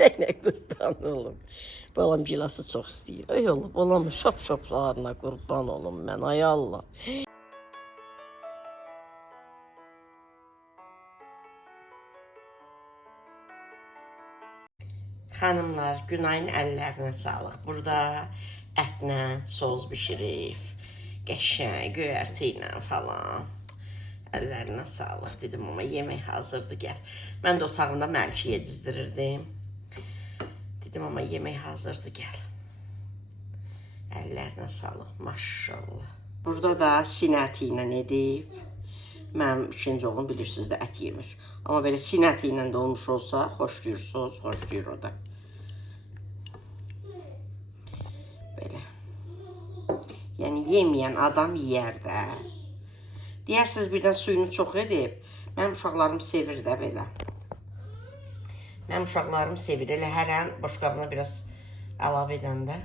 Sənə qurban olum. Balam gilası çox istəyir. Ay Allah, balamın şap-şaplarına qurban olum mən. Ay Allah. Xanımlar, Günayın əllərinə sağlıq. Burada ətlə soz bişirib, qəşəng, göyərti ilə falan. Əllərinə sağlıq dedim, amma yemək hazırdır, gəl. Mən də otağımda Məlikə yedizdirirdim. Dedim, amma yemək hazırdır, gəl. Əllərinə sağlıq, maşallah. Burada da sinə əti ilə edib. Mənim ikinci oğlum bilirsiniz də ət yemir. Amma belə sinə əti ilə də olmuş olsa, xoşlayırsınız, xoşlayır o da. Belə. Yəni, yeməyən adam yeyər də. Deyirsiniz, birdən suyunu çox edib. Mənim uşaqlarım sevir də belə. Mənim uşaqlarım sevir. Elə hər an boşqabına biraz əlavə edəndə.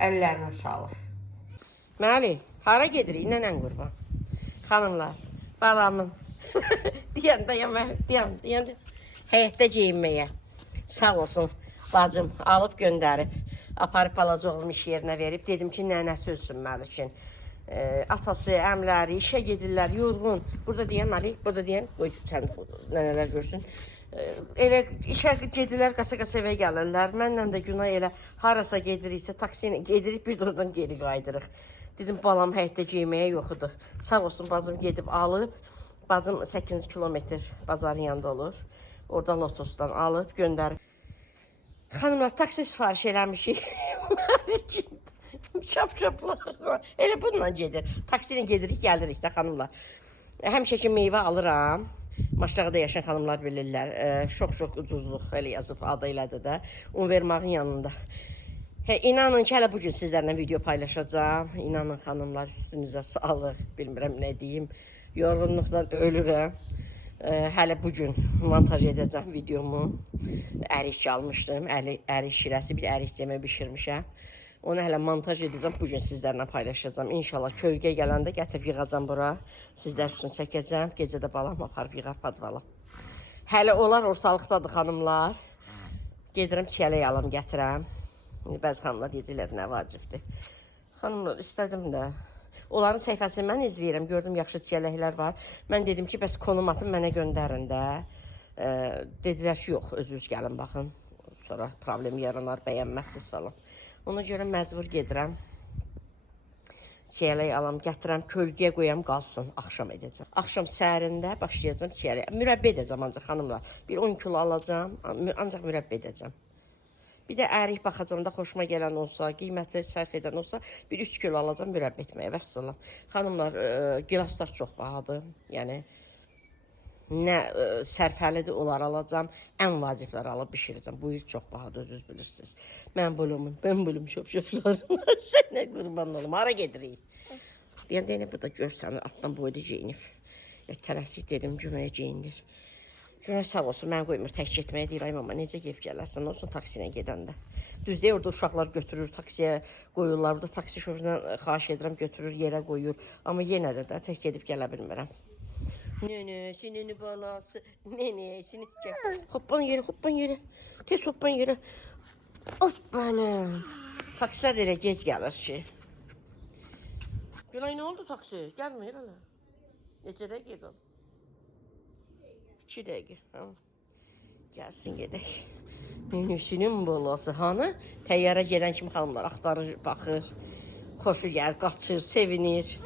Əllərinə sağlıq. Məli, hara gedirik? Nənən qurban. Xanımlar, balamın. deyəndə, həyətdə geyinməyə. Sağ olsun, bacım alıb göndərib. Aparıb balaca oğlum iş yerinə verib. Dedim ki, nənəsi ölsün Məlikin. Atası, əmləri, işə gedirlər, yorğun. Burada deyən, Məlik, burada deyən, qoy sən nənələr görsün. Elə işə gedirlər, qasa-qasa evə gəlirlər. Mənlə də Günay elə harasa gediriksə, taksi ilə gedirik, bir də oradan geri qaydırıq. Dedim, balam həyətdə geyməyə yoxudur. Sağ olsun, bacım gedib alıb. Bacım 8 kilometr bazarın yanında olur. Orada Lotosdan alıb, göndərib. Xanımlar, taksi sifariş eləmişik. Şap-şaplar. Elə bununla gedir. Taksi ilə gedirik, gəlirik də xanımlar. Həmişəki meyvə alıram. Maçdağda yaşayan xanımlar bilirlər. Şok-şok ucuzluq elə yazıb adı elədir də. Univermağın yanında. İnanın ki, hələ bugün sizlərlə video paylaşacağım. İnanın xanımlar, üstünüzə sağlıq. Bilmirəm nə deyim. Yorğunluqdan ölürəm. Hələ bugün montaj edəcəm videomu. Ərik almışdım. Ərik şirəsi, bir ərik cəmə bişirmişəm. Onu hələ montaj edəcəm, bugün sizlərlə paylaşacağım. İnşallah kölgə gələndə gətirib yığacam bura. Sizlər üçün çəkəcəm. Gecə də balam aparıb yığar padvala. Hələ onlar ortalıqdadır xanımlar. Gedirəm çiyələk alım, gətirəm. Bəzi xanımlar deyəcəklər, nə vacibdir. Xanımlar, istədim də. Onların səhifəsini mən izləyirəm. Gördüm, yaxşı çiyələklər var. Mən dedim ki, bəs konum atın, mənə göndərin də. Dedilər ki, yox, özünüz gəlin, baxın. Sonra problem yaranar, bəyənməzsiniz falan. Ona görə məcbur gedirəm. Çiyələk alam, gətirəm, kölgəyə qoyam, qalsın, axşam edəcəm. Axşam səhərində başlayacağım çiyələk. Mürəbbə edəcəm ancaq xanımlar. Bir 10 kilo alacağım, ancaq mürəbbə edəcəm. Bir də ərik baxacağım da xoşuma gələn olsa, qiyməti sərf edən olsa, bir 3 kilo alacağım mürəbbə etməyə, vəssalam. Xanımlar, gilaslar çox bahadır, yəni nə sərfəlidir, onlar alacağım, ən vacibləri alıb bişirəcəm. Bu il çox bahadır, özünüz bilirsiniz. Mən bölüm şöp-şöplarına sənə qurban olum, hara gedirik? Deyəndə, bu da görsən, atdan boyda geyinib. Tələsik dedim, Günaya geyindir. Günay sağ olsun, mən qoymur tək getməyə, deyir, ay mama, necə gef gələrsən, olsun taksi ilə gedəndə. Düz deyir, orada uşaqlar götürür, taksiyə qoyurlar, burada taksi şoföründən xahiş edirəm, götürür, yerə qoyur. Amma yenə də tək gedib gələ bilmirəm. Nənəsinin balası, nənəsinin, gəl. Hoppan yeri, tez hoppan yeri. Of, bənim. Taksilər elə gec gəlir ki. Günay, nə oldu taksi? Gəlməyir hələ. Neçə dəqiqə qaldı? 2 dəqiqə. Gəlsin, gedək. Nənəsinin balası, hanı? Təyyarə gedən kimi xanımlar axtarır, baxır. Xoşu gəlir, qaçır, sevinir.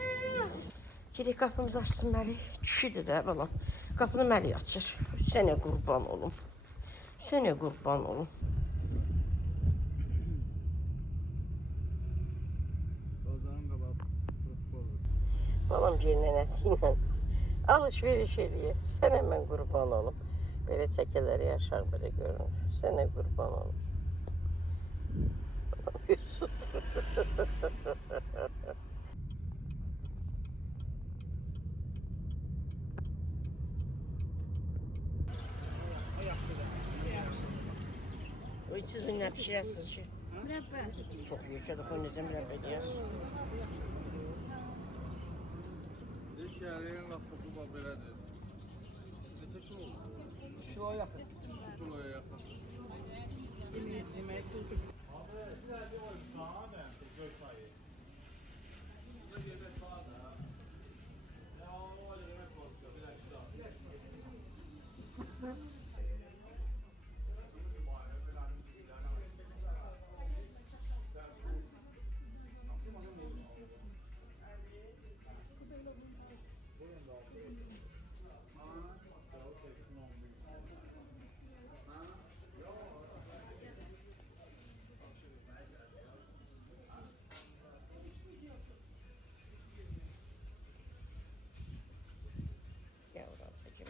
Gedək, qapımızı açsın Məlik. Kişidir də, balam. Qapını Məlik açır. Sənə qurban olum. Sənə qurban olum. Balam bir nənəsi ilə alış-veriş eləyir. Sənə mən qurban olum. Belə çəkələri yaşar, belə görünür. Sənə qurban olum. Balam bir sudur. Siz bunu nə pişirərsiniz ki? Mürəbbə. Çox yürüşədir, o necə mürəbbə deyər? Şəhərin qapısı bax belədir. Neçə kilo olur? 2 kiloya yaxın. 2 kiloya yaxın. Yavrum çekim.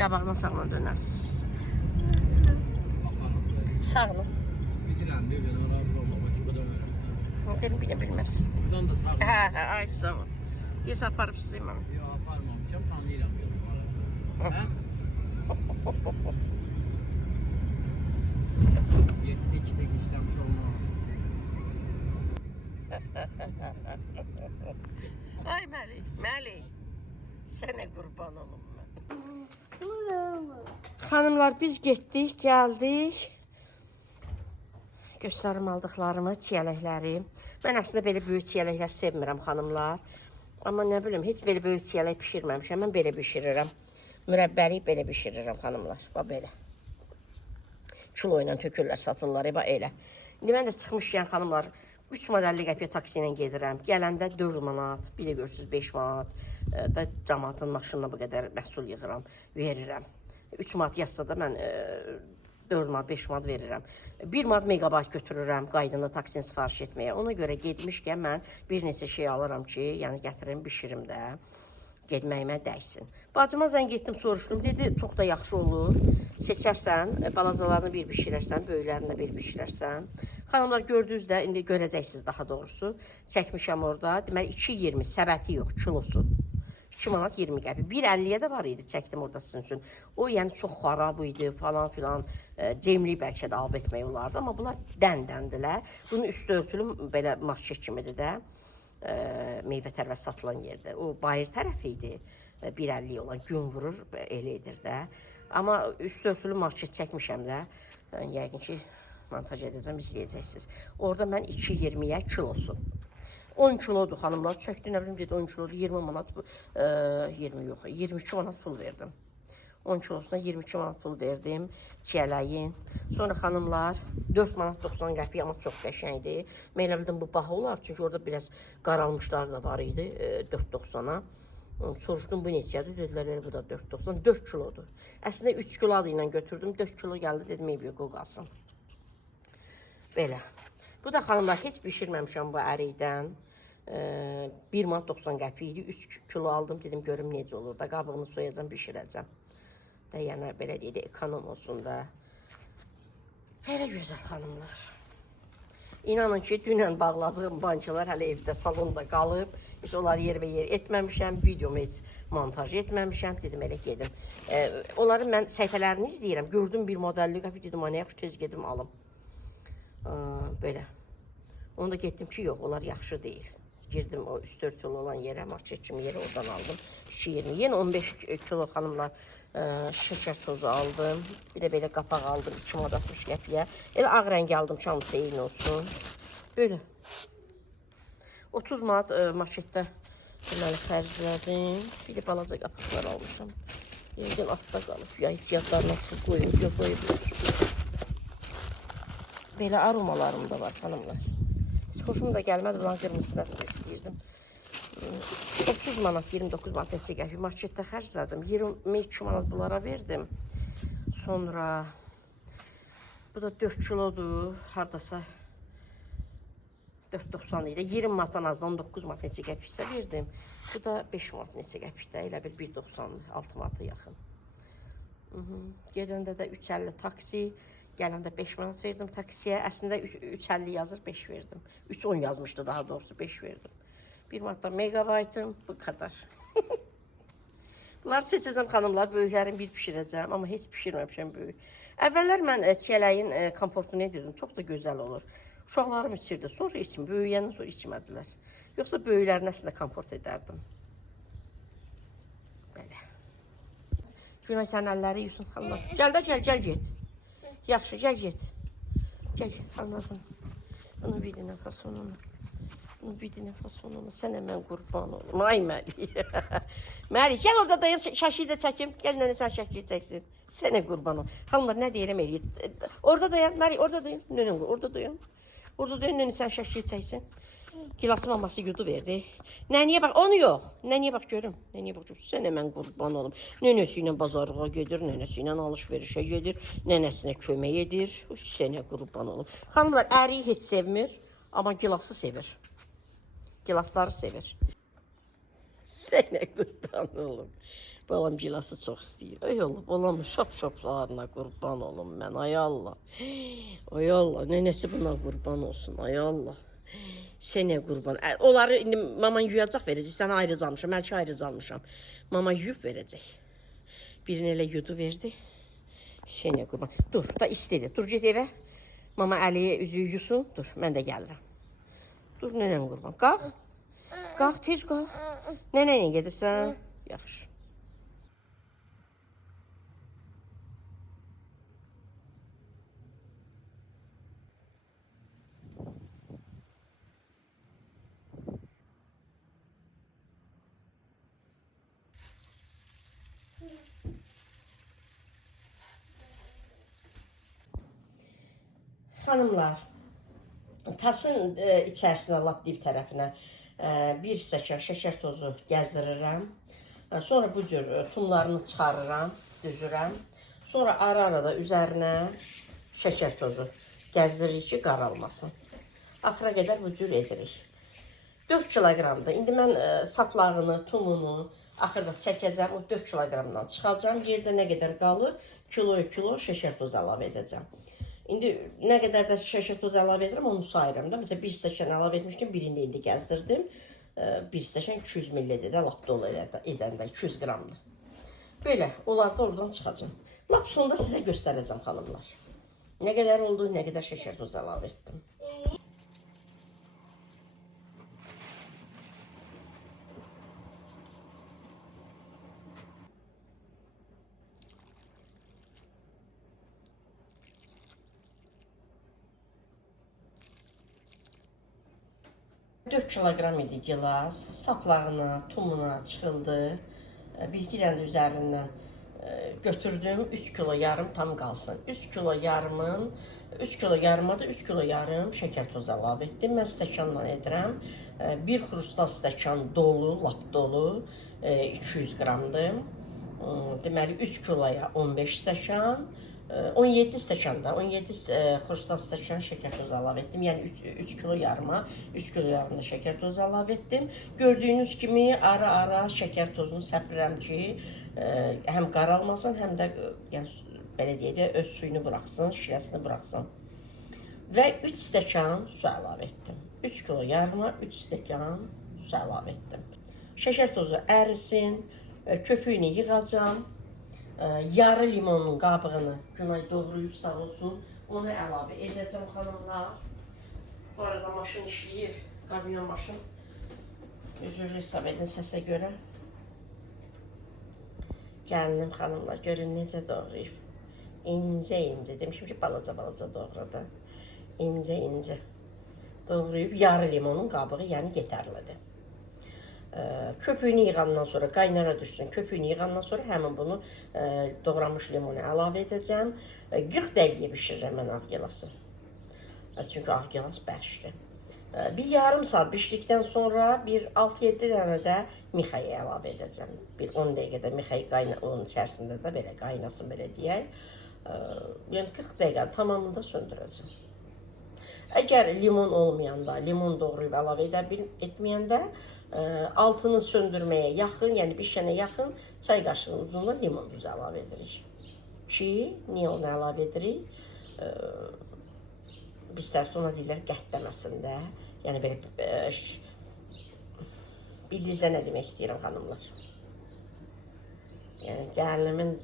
Qabağına sağla dönərsiniz. Sağla. Bilirəm, bir belə ora olma, başqa da Bilməz. Buradan da sağ. Hə, ay sağ ol. Deyəsə aparıb sizi imam. Yox, aparmamışam, tanıyıram yolu. Hə? 7-2-də işləmiş olmaz. Ay Məlik. Sənə qurban olum mən. Xanımlar, biz getdik, gəldik. Göstərim aldıqlarımı, çiyələkləri. Mən əslində belə böyük çiyələklər sevmirəm xanımlar. Amma nə bilim, heç belə böyük çiyələk pişirməmişəm. Mən belə bişirirəm. Mürəbbəli belə bişirirəm xanımlar. Bax belə. Kilo ilə tökürlər, satırlar, bax elə. İndi mən də çıxmışkən xanımlar, 3 modelli qəpiyə taksi ilə gedirəm. Gələndə 4 manat, bir də görürsünüz 5 manat da cəmaatın maşınına bu qədər məhsul yığıram, verirəm. 3 manat yazsa da mən 4 manat, 5 manat verirəm. 1 manat megabayt götürürəm qaydında taksini sifariş etməyə. Ona görə getmişkən mən bir neçə şey alıram ki, yəni gətirim, bişirim də. Getməyimə dəysin. Bacıma zəng etdim, soruşdum. Dedi, çox da yaxşı olur. Seçərsən, balacalarını bir bişirərsən, böyüklərini də bir bişirərsən. Xanımlar, gördünüz də, indi görəcəksiniz daha doğrusu. Çəkmişəm orada. Deməli, 2.20, səbəti yox, kilosu. 2 manat 20 qəpi. 1.50-yə də var idi, çəkdim orada sizin üçün. O, yəni çox xarab idi, falan filan. Cemli bəlkə də alıb etmək olardı. Amma bunlar dəndəndilər. Bunun üstü örtülü belə market kimidir də. Meyvə tərəvəz satılan yerdə. O bayır tərəfi idi. 1.50 olan gün vurur, elə edir də. Amma üst örtülü market çəkmişəm də. Yəqin ki, montaj edəcəm, izləyəcəksiniz. Orada mən 2.20-yə kilosu. 10 kilodur xanımlar. Çəkdi, nə bilim, dedi 10 kilodur. 20 manat, 20 yox, 22 manat pul verdim. 10 kilosuna 22 manat pul verdim çiyələyin. Sonra xanımlar 4 manat 90 qəpiyə, amma çox qəşəngdir. Mən elə bildim bu baha olar, çünki orada biraz qaralmışlar da var idi 4.90-a. Soruşdum bu neçədir, dedilər bu da 4.90, 4 kilodur. Əslində 3 kilo adı ilə götürdüm, 4 kilo gəldi, dedim eybi yox, o qalsın. Belə. Bu da xanımlar heç bişirməmişəm bu ərikdən. 1 manat 90 qəpi idi, 3 kilo aldım, dedim görüm necə olur da, qabığını soyacam, bişirəcəm. Yəni belə deyil, ekonom olsun da. Belə gözəl xanımlar. İnanın ki, dünən bağladığım bankalar hələ evdə, salonda qalıb. Heç onları yer və yer etməmişəm, videomu heç montaj etməmişəm. Dedim, elə gedim. Onların mən səhifələrini izləyirəm. Gördüm bir modelli qəpi, dedim, nə yaxşı tez gedim alım. Belə. Onu da getdim ki, yox, onlar yaxşı deyil. Girdim o üst örtülü olan yerə, market kimi yerə oradan aldım. 2.20. Yenə 15 kilo xanımlar şəkər tozu aldım. Bir də belə qapaq aldım 2 manat 60 qəpiyə. Elə ağ rəngi aldım, şansı eyni olsun. Böyle. 30 manat marketdə deməli xərclədim. Bir də balaca qapaqlar almışam. Yəqin altda qalıb. Ya heç yadlarına çıxıb qoyublar. Belə aromalarım da var xanımlar. Xoşum da gəlmədi, bunların qırmızısını əslində istəyirdim. 30 manat, 29 manat neçə qəpik marketdə xərclədim. 22 manat bunlara verdim. Sonra bu da 4 kilodur, hardasa 4.90 idi. 20 manatdan azdan 19 manat neçə qəpiksə verdim. Bu da 5 manat neçə qəpikdə, elə bir 1.90, 6 manata yaxın. Gedəndə də 3.50 taksi, gələndə 5 manat verdim taksiyə. Əslində 3.50 yazır, 5 verdim. 3.10 yazmışdı daha doğrusu, 5 verdim. 1 manatdan megabaytım, bu kadar. Bunları seçəcəm xanımlar, böyüklərin bir pişirəcəm, amma heç pişirməmişəm böyük. Əvvəllər mən çiyələyin komportunu edirdim, çox da gözəl olur. Uşaqlarım içirdi, sonra içim, böyüyəndən sonra içmədilər. Yoxsa böyüklərin əslində komport edərdim. Belə. Günay sən əlləri yusun xanımlar. Gəl də gəl get. Yaxşı, gəl get. Gəl get xanımlar bunu. Bunu bir dinə fasonunu. Bunu bir dinə fasonunu. Sənə mən qurban olum. Ay Məlik. Məlik, gəl orada dayan, şəkili də çəkim. Gəl nənə sən şəkili çəksin. Sənə qurban olum. Xanımlar, nə deyirəm eləyir. Orada dayan, Məlik, orada dayan. Nənə, orada dayan. Orada dayan, nənə sən şəkili çəksin. Gilası maması yudu verdi. Nənəyə bax, onu yox. Nənəyə bax görüm. Nənəyə bax, sənə mən qurban olum. Nənəsi ilə bazarlığa gedir, nənəsi ilə alış-verişə gedir, nənəsinə kömək edir. Sənə qurban olum. Xanımlar, əriyi heç sevmir, amma gilası sevir. Gilasları sevir. Sənə qurban olum. Balam gilası çox istəyir. Ay Allah, balamın şap-şaplarına qurban olum mən. Ay Allah. Ay Allah, nənəsi buna qurban olsun. Ay Allah. Sənə qurban. Onları indi mama yuyacaq verəcək. Sənə ayrıc almışam. Mən ki ayrıc almışam. Mama yuyub verəcək. Birini elə yudu verdi. Sənə qurban. Dur, da istedi. Dur, get evə. Mama Əliyə üzüyü yusun. Dur, mən də gəlirəm. Dur, nənən qurban. Qalx. Qalx, tez qalx. Nənəylə gedirsən? Yaxşı. Xanımlar, tasın içərisinə, lap dib tərəfinə bir stəkan şəkər tozu gəzdirirəm. Sonra bu cür tumlarını çıxarıram, düzürəm. Sonra ara-arada üzərinə şəkər tozu gəzdiririk ki, qaralmasın. Axıra qədər bu cür edirik. 4 kiloqramdır. İndi mən saplağını, tumunu axırda çəkəcəm. O 4 kiloqramdan çıxacam. Yerdə nə qədər qalır, kilo şəkər tozu əlavə edəcəm. İndi nə qədər də şəkər tozu əlavə edirəm, onu sayıram da. Məsələn, 1 stəkan əlavə etmişdim, birini indi gəzdirdim. 1 stəkan 200 ml-dir də, lap dolu edəndə 200 qramdır. Belə, onlar da oradan çıxacam. Lap sonda sizə göstərəcəm xanımlar. Nə qədər oldu, nə qədər şəkər tozu əlavə etdim. Dörd kiloqram idi gilas, saplağına, tumuna çıxıldı. Bir-iki dənə üzərindən götürdüm, 3 kilo yarım tam qalsın. 3 kilo yarımın, 3 kilo yarıma da 3 kilo yarım şəkər tozu əlavə etdim. Mən stəkanla edirəm. Bir xrustal stəkan dolu, lap dolu, 200 qramdır. Deməli 3 kiloya 15 stəkan. 17 stəkanda, 17 xrustal stəkan şəkər tozu əlavə etdim. Yəni 3 kilo yarıma, 3 kilo yarımda şəkər tozu əlavə etdim. Gördüyünüz kimi ara-ara şəkər tozunu səpirəm ki, həm qaralmasın, həm də yəni belə deyək də öz suyunu buraxsın, şirəsini buraxsın. Və 3 stəkan su əlavə etdim. 3 kilo yarıma 3 stəkan su əlavə etdim. Şəkər tozu ərisin, köpüyünü yığacam. Yarı limonun qabığını Günay doğrayıb sağ olsun. Onu əlavə edəcəm xanımlar. Bu arada maşın işləyir. Kamyon maşın. Üzür hesab edin səsə görə. Gəlinim xanımlar görün necə doğrayıb. İncə-incə. Demişim ki balaca-balaca doğradı. İncə-incə doğrayıb. Yarı limonun qabığı yəni yetərlidir. Köpüyünü yığandan sonra, qaynara düşsün, köpüyünü yığandan sonra həmin bunu doğramış limonu əlavə edəcəm. 40 dəqiqəyə bişirirəm mən ağ gilası. Çünki ağ gilas bərşdir. Bir yarım saat bişdikdən sonra bir 6-7 dənə də mixayı əlavə edəcəm. Bir 10 dəqiqədə mixay onun içərisində də belə qaynasın belə deyək. Yəni 40 dəqiqənin tamamında söndürəcəm. Əgər limon olmayanda, limon doğrayıb əlavə etməyəndə altını söndürməyə yaxın, yəni bişənə yaxın çay qaşığının ucunda limon duzu əlavə edirik. Ki, niyə onu əlavə edirik? Biz tərəfdə ona deyirlər qətləməsin də. Yəni belə bildiyinizdə nə demək istəyirəm xanımlar. Yəni gəlinimin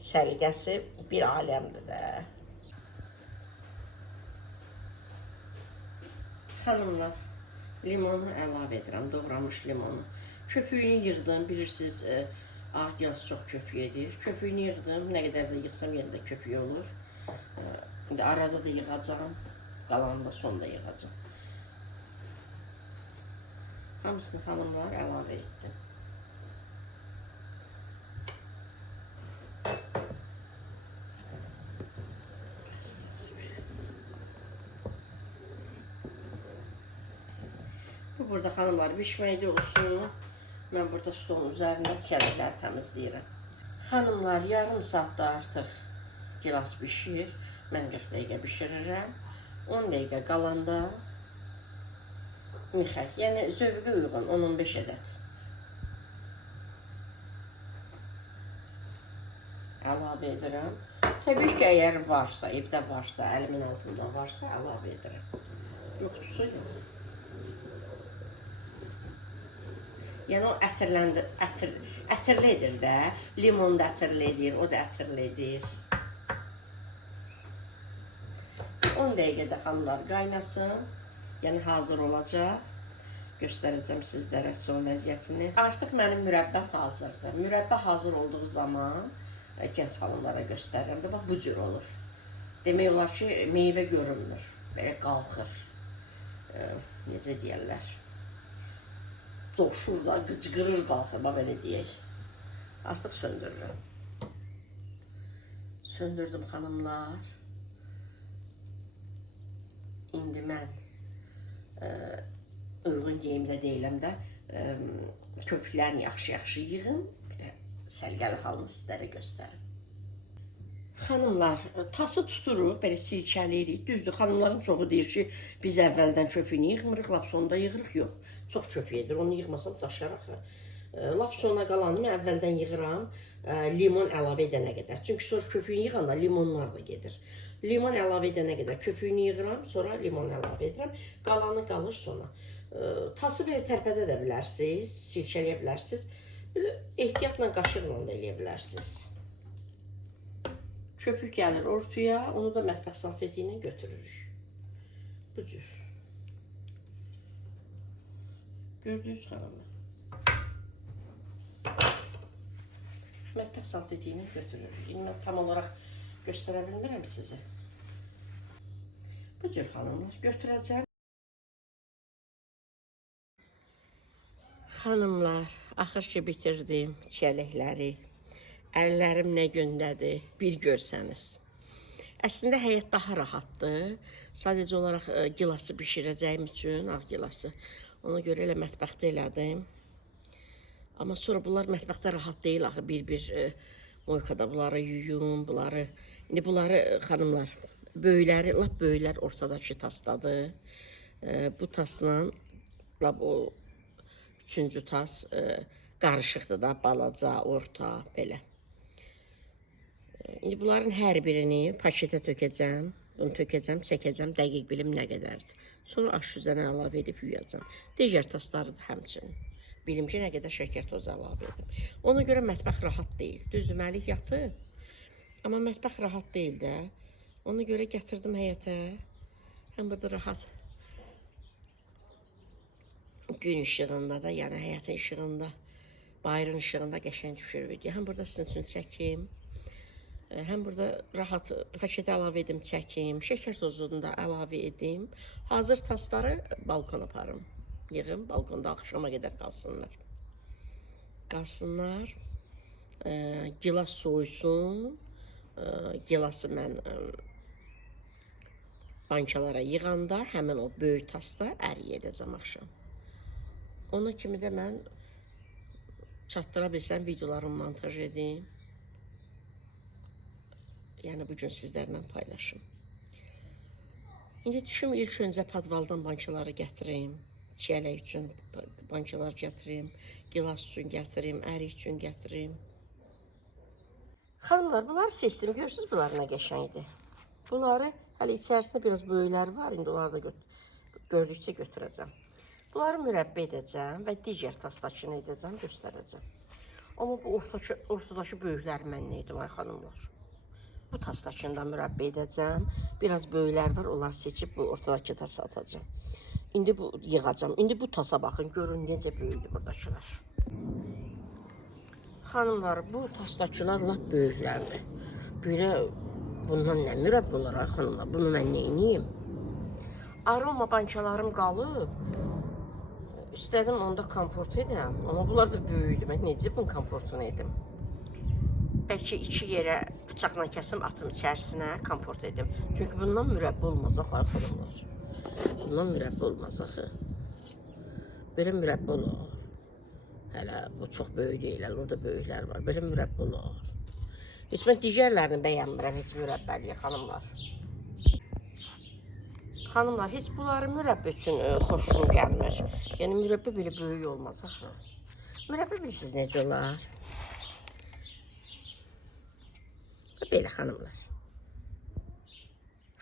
səliqəsi bir aləmdir də. Xanımlar, limonu əlavə edirəm, doğramış limonu. Köpüyünü yığdım, bilirsiniz, ağ gilas çox köpük edir. Köpüyünü yığdım, nə qədər də yığsam yenə də köpük olur. İndi arada da yığacağım, qalanını da sonda yığacağım. Hamısını xanımlar əlavə etdim. Bu burada xanımlar bişməkdə olsun. Mən burada stolun üzərində çiyələkləri təmizləyirəm. Xanımlar, yarım saatda artıq gilas bişir. Mən 40 dəqiqə bişirirəm. 10 dəqiqə qalanda mixək, yəni zövqə uyğun 10-15 ədəd əlavə edirəm. Təbii ki, əgər varsa, evdə varsa, əlimin altında varsa əlavə edirəm. Yoxdursa yox. Yəni o ətirli edir də, limon da ətirli edir, o da ətirli edir. 10 dəqiqədə xanımlar qaynasın, yəni hazır olacaq. Göstərəcəm sizlərə son vəziyyətini. Artıq mənim mürəbbəm hazırdır. Mürəbbə hazır olduğu zaman gənc xanımlara göstərirəm də, bax bu cür olur. Demək olar ki, meyvə görünmür, belə qalxır. Necə deyərlər? Coşur da, qıcqırır qalxır, bax belə deyək. Artıq söndürürəm. Söndürdüm xanımlar. İndi mən uyğun geyimdə deyiləm də, köpüklərini yaxşı-yaxşı yığım, səliqəli halını sizlərə göstərim. Xanımlar, tası tuturuq, belə silkəliyirik. Düzdür, xanımların çoxu deyir ki, biz əvvəldən köpüyünü yığmırıq, lap sonda yığırıq. Yox, çox köpük edir, onu yığmasam daşar axı. Lap sona qalanı mən əvvəldən yığıram, limon əlavə edənə qədər. Çünki sonra köpüyünü yığanda limonlar da gedir. Limon əlavə edənə qədər köpüyünü yığıram, sonra limon əlavə edirəm. Qalanı qalır sona. Tası belə tərpədə də bilərsiniz, silkələyə bilərsiniz. Ehtiyatla qaşıqla da eləyə bilərsiniz. Köpük gəlir ortaya, onu da mətbəx salfeti ilə götürürük. Bu cür. Gördünüz xanımlar. Mətbəx salfeti ilə götürürük. İndi mən tam olaraq göstərə bilmirəm sizə. Bu cür xanımlar götürəcəm. Xanımlar, axır ki bitirdim çiyələkləri. Əllərim nə gündədir, bir görsəniz. Əslində həyat daha rahatdır. Sadəcə olaraq gilası bişirəcəyim üçün, ağ gilası. Ona görə elə mətbəxdə elədim. Amma sonra bunlar mətbəxdə rahat deyil axı, bir moykada bunları yuyum, bunları. İndi bunları xanımlar, böyükləri, lap böyüklər ortadakı tasdadır. Bu tasla, lap o üçüncü tas qarışıqdır da, balaca, orta, belə. İndi bunların hər birini paketə tökəcəm. Bunu tökəcəm, çəkəcəm, dəqiq bilim nə qədərdir. Sonra aş üzərinə əlavə edib yuyacam. Digər tasları da həmçinin. Bilim ki, nə qədər şəkər tozu əlavə edim. Ona görə mətbəx rahat deyil. Düzdür, Məlik yatıb. Amma mətbəx rahat deyil də. Ona görə gətirdim həyətə. Həm burada rahat. Gün işığında da, yəni həyətin işığında, bayırın işığında qəşəng düşür video. Həm burada sizin üçün çəkim. Həm burada rahat paketə əlavə edim, çəkim. Şəkər tozunu da əlavə edim. Hazır tasları balkona aparım. Yığım, balkonda axşama qədər qalsınlar. Qalsınlar. Gilas soysun. Gilası mən bankalara yığanda həmin o böyük tasda əriyə edəcəm axşam. Ona kimi də mən çatdıra bilsəm videolarımı montaj edeyim. Yəni bugün sizlərlə paylaşım. İndi düşüm ilk öncə podvaldan bankaları gətirim. Çiyələk üçün bankalar gətirim. Gilas üçün gətirim. Ərik üçün gətirim. Xanımlar, bunları seçdim. Görürsünüz, bunlar nə qəşəngdir. Bunları hələ içərisində biraz böyükləri var. İndi onları da gördükcə götürəcəm. Bunları mürəbbə edəcəm və digər tasdakını edəcəm, göstərəcəm. Amma bu ortadakı böyükləri mən nə edim, ay xanımlar? Bu tasdakını da mürəbbə edəcəm. Biraz böyüklər var, onları seçib bu ortadakı tasa atacağım. İndi bu yığacağım. İndi bu tasa baxın, görün necə böyükdür buradakılar. Xanımlar, bu tasdakılar lap böyüklərdir. Belə bundan nə mürəbbə olar, ay xanımlar? Bunu mən nə edeyim? Aroma bankalarım qalıb. İstədim onda komport edəm, amma bunlar da böyükdür. Mən necə bunun komportunu edim? Bəlkə iki yerə bıçaqla kəsim, atım içərisinə komport edim. Çünki bundan mürəbbə olmaz axı, ay xanımlar. Bundan mürəbbə olmaz axı. Belə mürəbbə olar. Hələ bu çox böyük deyil, orada böyüklər var. Belə mürəbbə olar. Heç mən digərlərini bəyənmirəm, heç mürəbbəliyə xanımlar. Xanımlar, heç bunları mürəbbə üçün xoşum gəlmir. Yəni, mürəbbə belə böyük olmaz axı. Mürəbbə bilirsiniz necə olar? Belə xanımlar.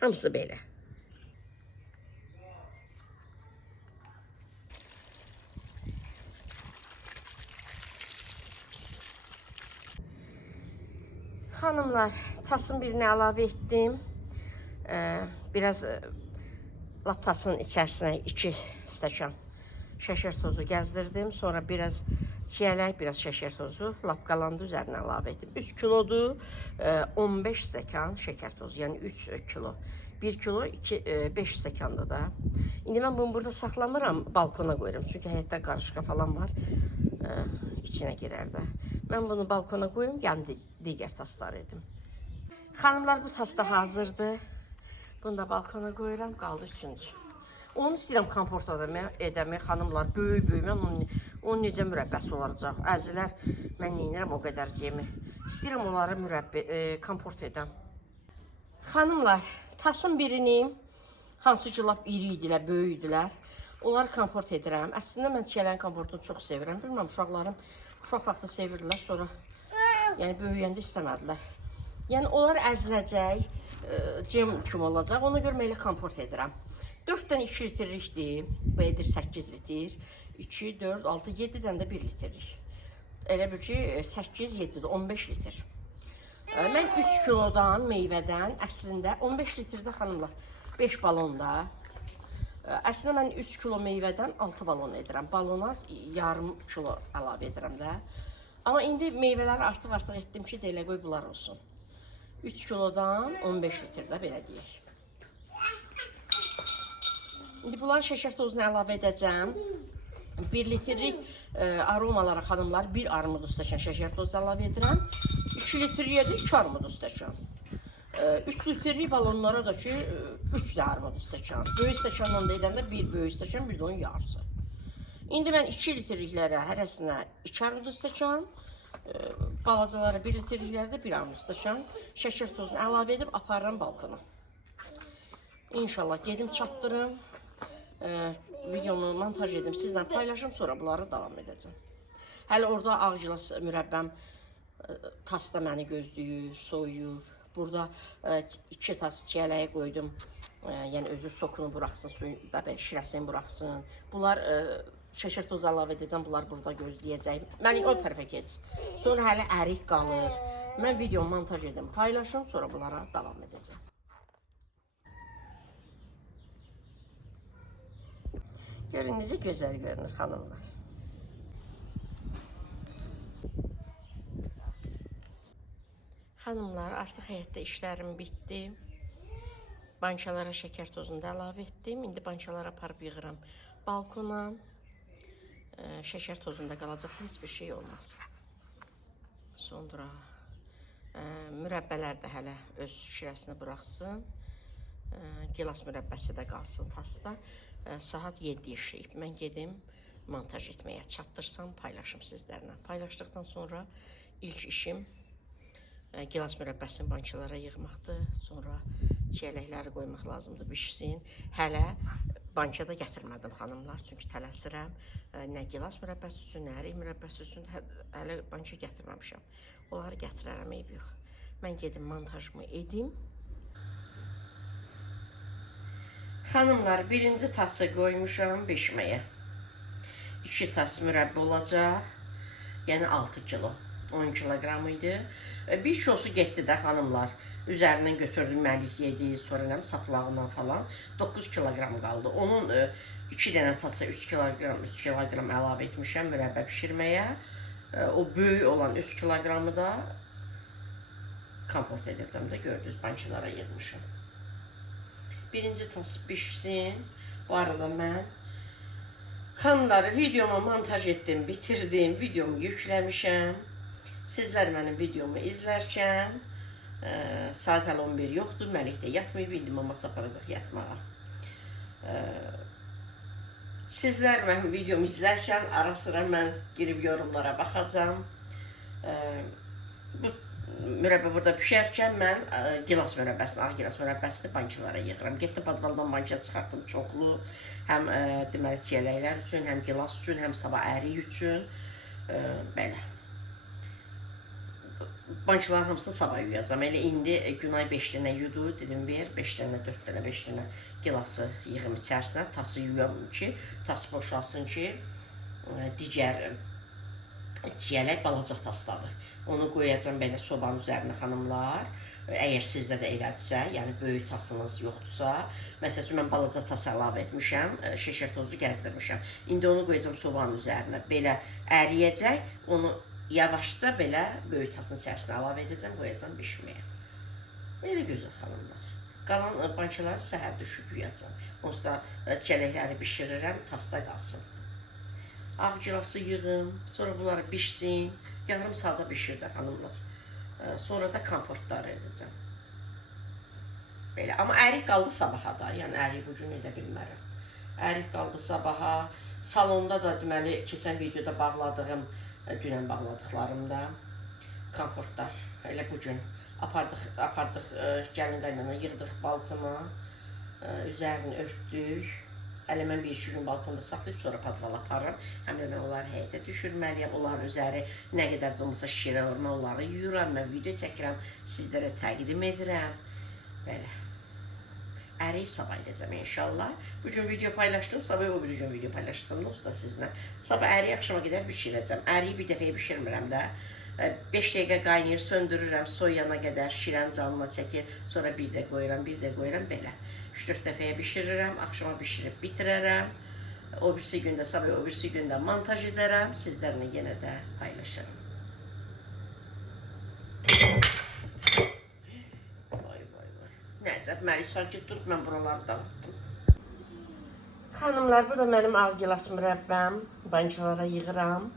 Hamısı belə. Xanımlar, tasın birini əlavə etdim. Biraz lap tasın içərisinə 2 stəkan şəkər tozu gəzdirdim. Sonra biraz çiyələk, biraz şəkər tozu, lap qalandı üzərinə əlavə etdim. 3 kilodur, 15 stəkan şəkər tozu, yəni 3 kilo. 1 kilo 5 stəkandır da. İndi mən bunu burada saxlamıram, balkona qoyuram. Çünki həyətdə qarışqa falan var, içinə girər də. Mən bunu balkona qoyum, yəni digər tasları edim. Xanımlar, bu tas da hazırdır. Bunu da balkona qoyuram, qaldı üçüncü. Onu istəyirəm komport edəmək, xanımlar, böyük-böyük. Mən onun necə mürəbbəsi olacaq. Əzilər, mən neyinirəm o qədər cemi. İstəyirəm onları komport edəm. Xanımlar, tasın birini, hansı ki lap iri idilər, böyük idilər, onları komport edirəm. Əslində mən çiyələrin komportunu çox sevirəm. Bilməm, uşaqlarım uşaq vaxtı sevirdilər, sonra yəni böyüyəndə istəmədilər. Yəni onlar əziləcək, cem kimi olacaq. Ona görə mən elə komport edirəm. 4 dənə 2 litrlikdir, bu edir 8 litr, 2, 4, 6, 7 dənə də 1 litrlik. Elə bil ki 8, 7, 15 litr. Mən 3 kilodan, meyvədən əslində 15 litrdə xanımlar 5 balonda. Əslində mən 3 kilo meyvədən 6 balon edirəm. Balona yarım kilo əlavə edirəm də. Amma indi meyvələri artıq etdim ki, deyilə qoy bunlar olsun. 3 kilodan 15 litrdə belə deyək. İndi bunların şəkər tozunu əlavə edəcəm. 1 litrlik aromalara xanımlar 1 armud stəkan şəkər tozu əlavə edirəm. 2 litrliyə də 2 armud stəkan. 3 litrlik balonlara da ki 3 də armud stəkan. Böyük stəkanla da edəndə 1 böyük stəkan, bir də onun yarısı. İndi mən 2 litrliklərə hərəsinə 2 armud stəkan, balacalara 1 litrliklərə də 1 armud stəkan şəkər tozunu əlavə edib aparıram balkona. İnşallah gedim çatdırım. Videomu montaj edim, sizlə paylaşım, sonra bunları davam edəcəm. Hələ orada ağcılas mürəbbəm tasda məni gözləyir, soyuyur. Burada 2 tas çiyələyə qoydum, yəni özü sokunu buraxsın, suyu da belə şirəsini buraxsın. Bunlar şəkər tozu əlavə edəcəm, bunlar burada gözləyəcək. Mən o tərəfə keç. Sonra hələ ərik qalır. Mən videomu montaj edim, paylaşım, sonra bunlara davam edəcəm. Görün necə gözəl görünür xanımlar. Xanımlar, artıq həyətdə işlərim bitdi. Bankalara şəkər tozunu da əlavə etdim. İndi bankalara aparıb yığıram balkona. Şəkər tozunda qalacaq, heç bir şey olmaz. Sonra mürəbbələr də hələ öz şirəsini buraxsın. Gilas mürəbbəsi də qalsın tasda. Saat 7 işləyib. Mən gedim montaj etməyə çatdırsam, paylaşım sizlərlə. Paylaşdıqdan sonra ilk işim gilas mürəbbəsini bançalara yığmaqdır. Sonra çiyələkləri qoymaq lazımdır, bişsin. Hələ bança da gətirmədim xanımlar, çünki tələsirəm. Nə gilas mürəbbəsi üçün, nə ərik mürəbbəsi üçün hələ bança gətirməmişəm. Onları gətirərəm, eyb yox. Mən gedim montajımı edim. Xanımlar, birinci tası qoymuşam bişməyə. 2 tas mürəbbə olacaq. Yəni 6 kilo. 10 kiloqram idi. Bir kilosu getdi də xanımlar. Üzərindən götürdüm, məlik yedi, sonra nəm saplağından falan. 9 kiloqram qaldı. Onun 2 dənə tasa 3 kiloqram əlavə etmişəm mürəbbə bişirməyə. O böyük olan 3 kiloqramı da kompot edəcəm də, gördünüz, bançalara yığmışam. Birinci tas pişsin. Bu arada mən xanımları videomu montaj etdim, bitirdim, videomu yükləmişəm. Sizlər mənim videomu izlərkən saat hələ 11 yoxdur, Məlik də yatmayıb, indi maması aparacaq yatmağa. Sizlər mənim videomu izlərkən ara sıra mən girib yorumlara baxacam. Bu mürəbbə burada pişərkən mən gilas mürəbbəsini, ağ gilas mürəbbəsini bançalara yığıram. Getdim badvaldan bança çıxartdım çoxlu. Həm deməli çiyələklər üçün, həm gilas üçün, həm sabah ərik üçün. Belə. Bançaların hamısını sabah yuyacam. Elə indi Günay 5 dənə yudu, dedim ver 5 dənə, 4 dənə, 5 dənə gilası yığım içərisinə, tası yuyam ki, tas boşalsın ki, digər çiyələk balaca tasdadır. Onu qoyacam belə sobanın üzərinə xanımlar. Əgər sizdə də elədirsə, yəni böyük tasınız yoxdursa, məsəl üçün mən balaca tas əlavə etmişəm, şeşər tozu gəzdirmişəm. İndi onu qoyacam sobanın üzərinə, belə əriyəcək, onu yavaşca belə böyük tasın içərisinə əlavə edəcəm, qoyacam bişməyə. Belə gözəl xanımlar. Qalan bançaları səhər düşüb yuyacam. Onsuz da çiyələkləri bişirirəm, tasda qalsın. Ağ gilası yığım, sonra bunları bişsin. Yarım saata bişir də xanımlar. Sonra da komportları edəcəm. Belə, amma ərik qaldı sabaha da, yəni ərik bu gün edə bilmərəm. Ərik qaldı sabaha. Salonda da deməli, keçən videoda bağladığım, dünən bağladıqlarımda komfortlar elə bugün apardıq gəlin qaynana, yığdıq balkona, üzərini örtdük. Hələ mən 1-2 gün balkonda saxlayıb, sonra padval aparıram. Həm də mən onları həyətə düşürməliyəm, onların üzəri nə qədər olmasa şirə olur, mən onları yuyuram, mən video çəkirəm, sizlərə təqdim edirəm. Belə. Ərik sabah edəcəm inşallah. Bugün video paylaşdım, sabah o bir gün video paylaşacağım da usta sizinlə. Sabah əriyi axşama qədər bişirəcəm. Əriyi bir dəfəyə bişirmirəm də. 5 dəqiqə qaynayır, söndürürəm, soyana qədər şirən canıma çəkir. Sonra bir də qoyuram, belə. 3-4 dəfəyə bişirirəm, axşama bişirib bitirərəm. O birisi gündə, sabah o birisi gündə montaj edərəm. Sizlərlə yenə də paylaşırım. Nəcəb, Məlik sakit durub, mən buraları dağıtdım. Xanımlar, bu da mənim ağ gilas mürəbbəm. Bançalara yığıram.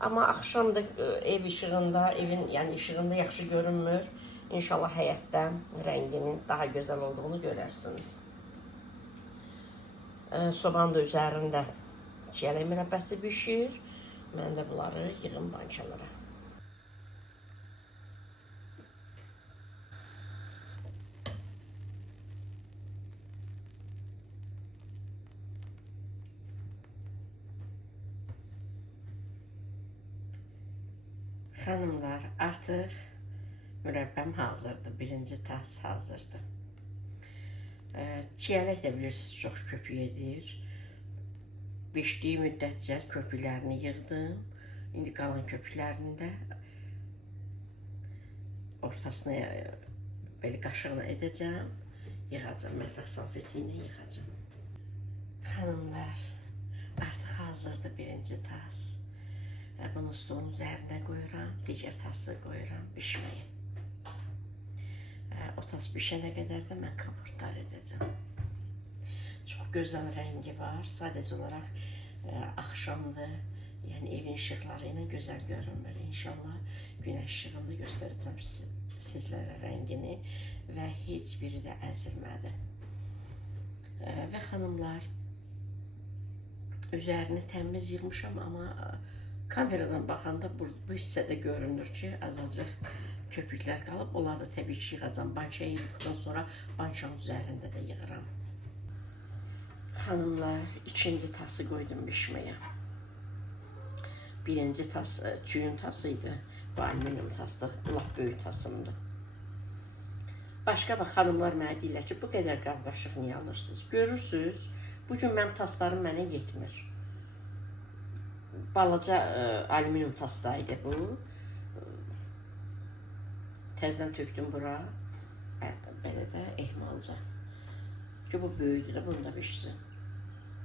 Amma axşam da ev işığında, evin yəni işığında yaxşı görünmür. İnşallah həyətdə rənginin daha gözəl olduğunu görərsiniz. Sobanın da üzərində çiyələk mürəbbəsi bişir. Mən də bunları yığım bançalara. Xanımlar, artıq mürəbbəm hazırdır. Birinci tas hazırdır. Çiyələk də bilirsiniz, çox köpük edir. Bişdiyi müddətcə köpüklərini yığdım. İndi qalan köpüklərini də ortasına belə qaşıqla edəcəm. Yığacam, mətbəx salfeti ilə yığacam. Xanımlar, artıq hazırdır birinci tas. Bunu stolun üzərinə qoyuram, digər tası qoyuram bişməyə. O tas bişənə qədər də mən komfortlar edəcəm. Çox gözəl rəngi var, sadəcə olaraq axşamdır, yəni evin işıqları ilə gözəl görünmür. İnşallah günəş işığında göstərəcəm sizlərə rəngini və heç biri də əzilmədi. Və xanımlar, üzərini təmiz yığmışam, amma kameradan baxanda bu hissədə görünür ki, azacıq köpüklər qalıb. Onları da təbii ki, yığacam. Bançaya yığdıqdan sonra bançanın üzərində də yığıram. Xanımlar, ikinci tası qoydum bişməyə. Birinci tas çüyün tasıydı. Bu alüminium tasdır. Bu lap böyük tasımdır. Başqa vaxt xanımlar mənə deyirlər ki, bu qədər qab-qaşıq niyə alırsınız? Görürsünüz, bu gün mənim taslarım mənə yetmir. Balaca alüminium tasdaydı bu. Təzdən tökdüm bura. Belə də ehmalca. Ki, bu böyükdür də, bunu da bişsin.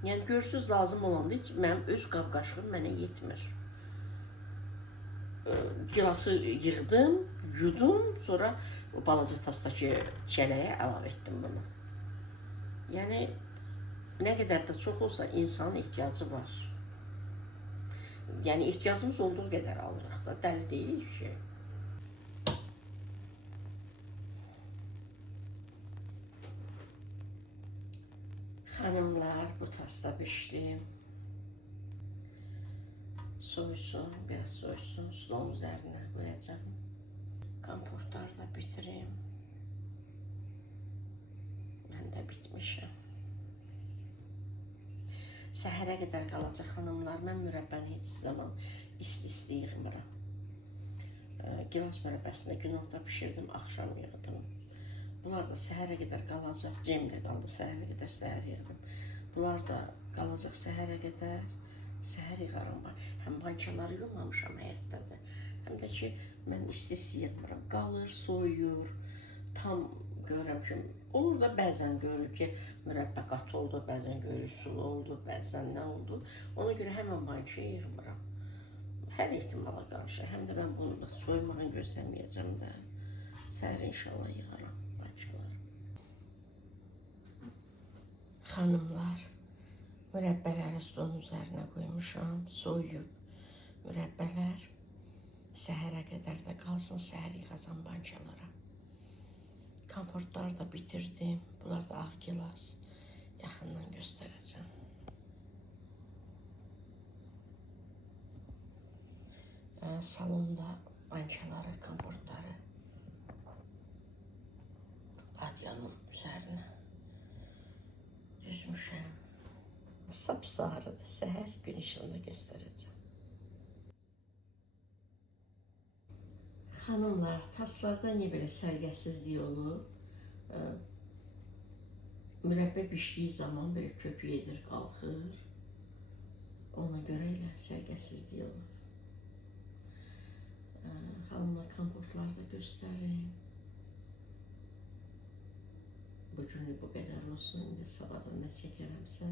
Yəni, görürsünüz, lazım olanda heç mənim öz qab-qaşığım mənə yetmir. Gilası yığdım, yudum, sonra balaca tasdakı çələyə əlavə etdim bunu. Yəni, nə qədər də çox olsa insanın ehtiyacı var. Yəni, ehtiyacımız olduğu qədər alırıq da, dəli deyilik ki. Xanımlar, bu tasda bişdim. Soysun, biraz soysun, stolun üzərinə qoyacağım. Komportları da bitirim. Mən də bitmişəm. Səhərə qədər qalacaq xanımlar. Mən mürəbbəni heç zaman isti yığmıram. Gilas mürəbbəsində günorta bişirdim, axşam yığdım. Bunlar da səhərə qədər qalacaq. Cem də qaldı, səhərə qədər səhər yığdım. Bunlar da qalacaq səhərə qədər. Səhər yığaram. Həm bançaları yığmamışam həyətdədir. Həm də ki, mən isti yığmıram. Qalır, soyuyur. Tam görürəm ki, olur da bəzən görür ki, mürəbbə qatı oldu, bəzən görür sulu oldu, bəzən nə oldu. Ona görə həmən bançaya yığmıram. Hər ehtimala qarşı. Həm də mən bunu da soymağını gözləməyəcəm də. Səhər inşallah yığaram bançaları. Xanımlar, mürəbbələri stolun üzərinə qoymuşam, soyuyub mürəbbələr. Səhərə qədər də qalsın, səhər yığacam bançalara. Komportları da bitirdim. Bunlar da ağ gilas. Yaxından göstərəcəm. Salonda bançaları, komportları adyalın üzərinə düzmüşəm. Sapsarıdır. Səhər gün işığında göstərəcəm. Xanımlar, taslarda niyə belə sərgəsizlik olur? Mürəbbə bişdiyi zaman belə köpük edir, qalxır. Ona görə elə sərgəsizlik olur. Xanımlar, komportları da göstərim. Bugünlük bu qədər olsun. İndi sabahdan nə çəkərəmsə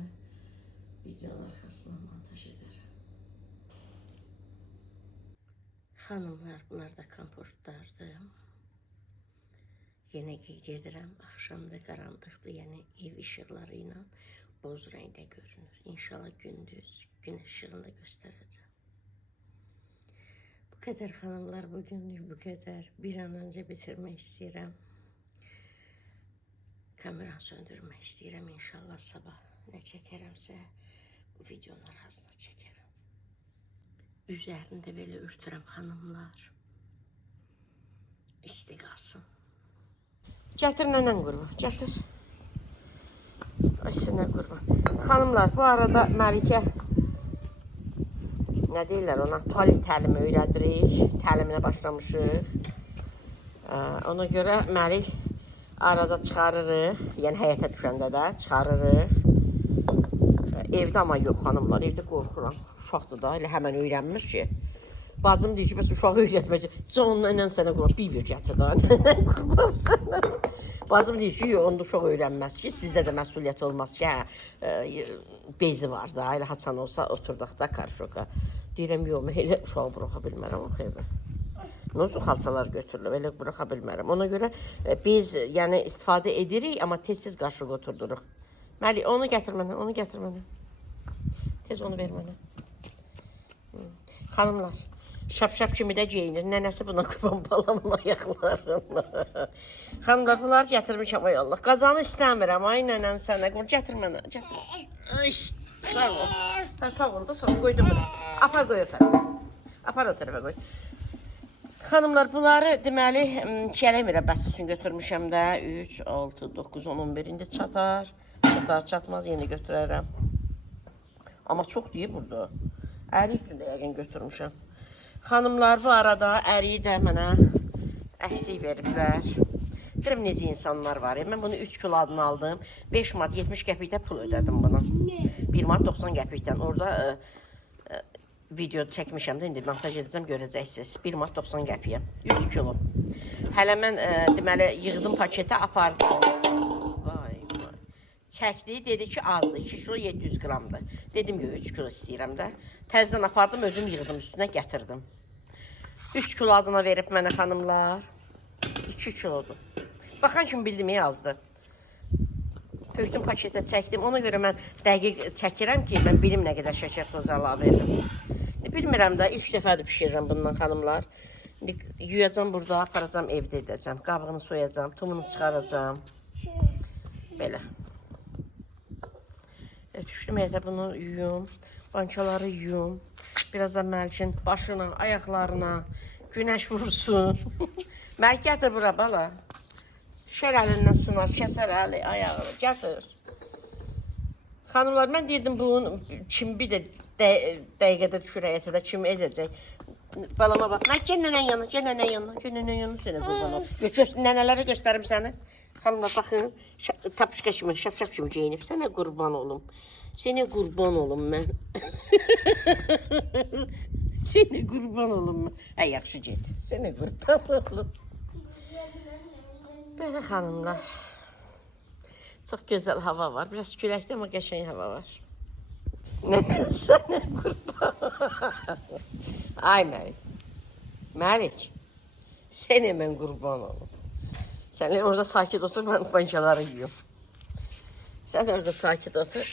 videonun arxasına montaj edərəm. Xanımlar, bunlar da komportlardır. Yenə qeyd edirəm, axşamda qaranlıqdır, yəni ev işıqları ilə boz rəngdə görünür. İnşallah gündüz gün işığında göstərəcəm. Bu qədər xanımlar, bugünlük bu qədər. Bir an öncə bitirmək istəyirəm. Kameranı söndürmək istəyirəm. İnşallah sabah nə çəkərəmsə bu videonun arxasına çəkərəm. Üzərində belə örtürəm xanımlar. İsti qalsın. Gətir nənən qurban, gətir. Ay sinə qurban. Xanımlar, bu arada Məlikə nə deyirlər ona? Tualet təlimi öyrədirik. Təliminə başlamışıq. Ona görə Məlik arada çıxarırıq. Yəni həyətə düşəndə də çıxarırıq. Evdə amma yox xanımlar, evdə qorxuram. Uşaqdır da, elə həmən öyrənmir ki. Bacım deyir ki, bəs uşağı öyrətməyəcək. Canla ilə sənə qurban, bir gətir da, nənən qurban sənə. Bacım deyir ki, yox, onda uşaq öyrənməz ki, sizdə də məsuliyyət olmaz ki, bezi var da, elə haçan olsa oturdaq da karşoka. Deyirəm, yox, mən elə uşağı buraxa bilmərəm o xeyri. Nozu xalçalar götürülür, elə buraxa bilmərəm. Ona görə biz yəni istifadə edirik, amma tez-tez qarşıqa oturduruq. Məlik, onu gətir mənə, onu gətir mənə. Tez onu ver mənə. Xanımlar, Şap-şap kimi də geyinir. Nənəsi buna qurban balamın ayaqlarına. Xanımlar, bunlar gətirmişəm, ay Allah. Qazanı istəmirəm, ay nənən sənə. Gətir mənə, gətir. Ay, sağ ol. Ha, sağ ol da, sağ ol. Qoydum bura. Apar qoy o tərəfə. Apar o tərəfə qoy. Xanımlar, bunları deməli çiyələk mürəbbəsi üçün götürmüşəm də. 3, 6, 9, 10, 11 indi çatar. Çatar, çatmaz, yenə götürərəm. Amma çox deyib burada. Əri üçün də yəqin götürmüşəm. Xanımlar, bu arada əriyi də mənə əksik veriblər. Deyirəm, necə insanlar var. Mən bunu 3 kilo adını aldım. 5 manat 70 qəpikdə pul ödədim buna. 1 manat 90 qəpikdən. Orada video çəkmişəm də, indi montaj edəcəm, görəcəksiniz. 1 manat 90 qəpiyə. 3 kilo. Hələ mən deməli yığdım paketə, apardım. Vay vay. Çəkdi, dedi ki azdır. 2 kilo 700 qramdır. Dedim ki 3 kilo istəyirəm də. Təzdən apardım, özüm yığdım, üstünə gətirdim. 3 kilo adına verib mənə xanımlar. 2 kilodur. Baxan kimi bildim, yazdı. Tökdüm paketə, çəkdim. Ona görə mən dəqiq çəkirəm ki, mən bilim nə qədər şəkər tozu əlavə edim. Bilmirəm də, 3 dəfədir pişirirəm bundan xanımlar. Yuyacam burada, aparacam, evdə edəcəm. Qabığını soyacam, tumunu çıxaracam. Belə. Düşdüm evdə bunu yuyum. Bançaları yuyum. Biraz da Məlikin başına, ayaqlarına günəş vursun. Məlik gətir bura bala. Düşər əlindən sınar, kəsər əli, ayağını, gətir. Xanımlar, mən deyirdim bunun kim bir də dəqiqədə düşür həyətədə, kim edəcək. Balama bax, gəl nənən yanına, gəl nənən yanına, gəl nənən yanına sənə qurban ol. Nənələrə göstərim səni. Xanımlar, baxın, tapışqa kimi, şap-şap kimi geyinib. Sənə qurban olum. Sənə qurban olum mən. Sənə qurban olum mən. Hə, yaxşı get. Sənə qurban olum. Belə xanımlar. Çox gözəl hava var. Biraz küləkdə, amma qəşəng hava var. Nənə, sənə qurban. Ay Məlik. Məlik. Sənə mən qurban olum. Sən orada sakit otur, mən bançaları yiyum. Sən orada sakit otur.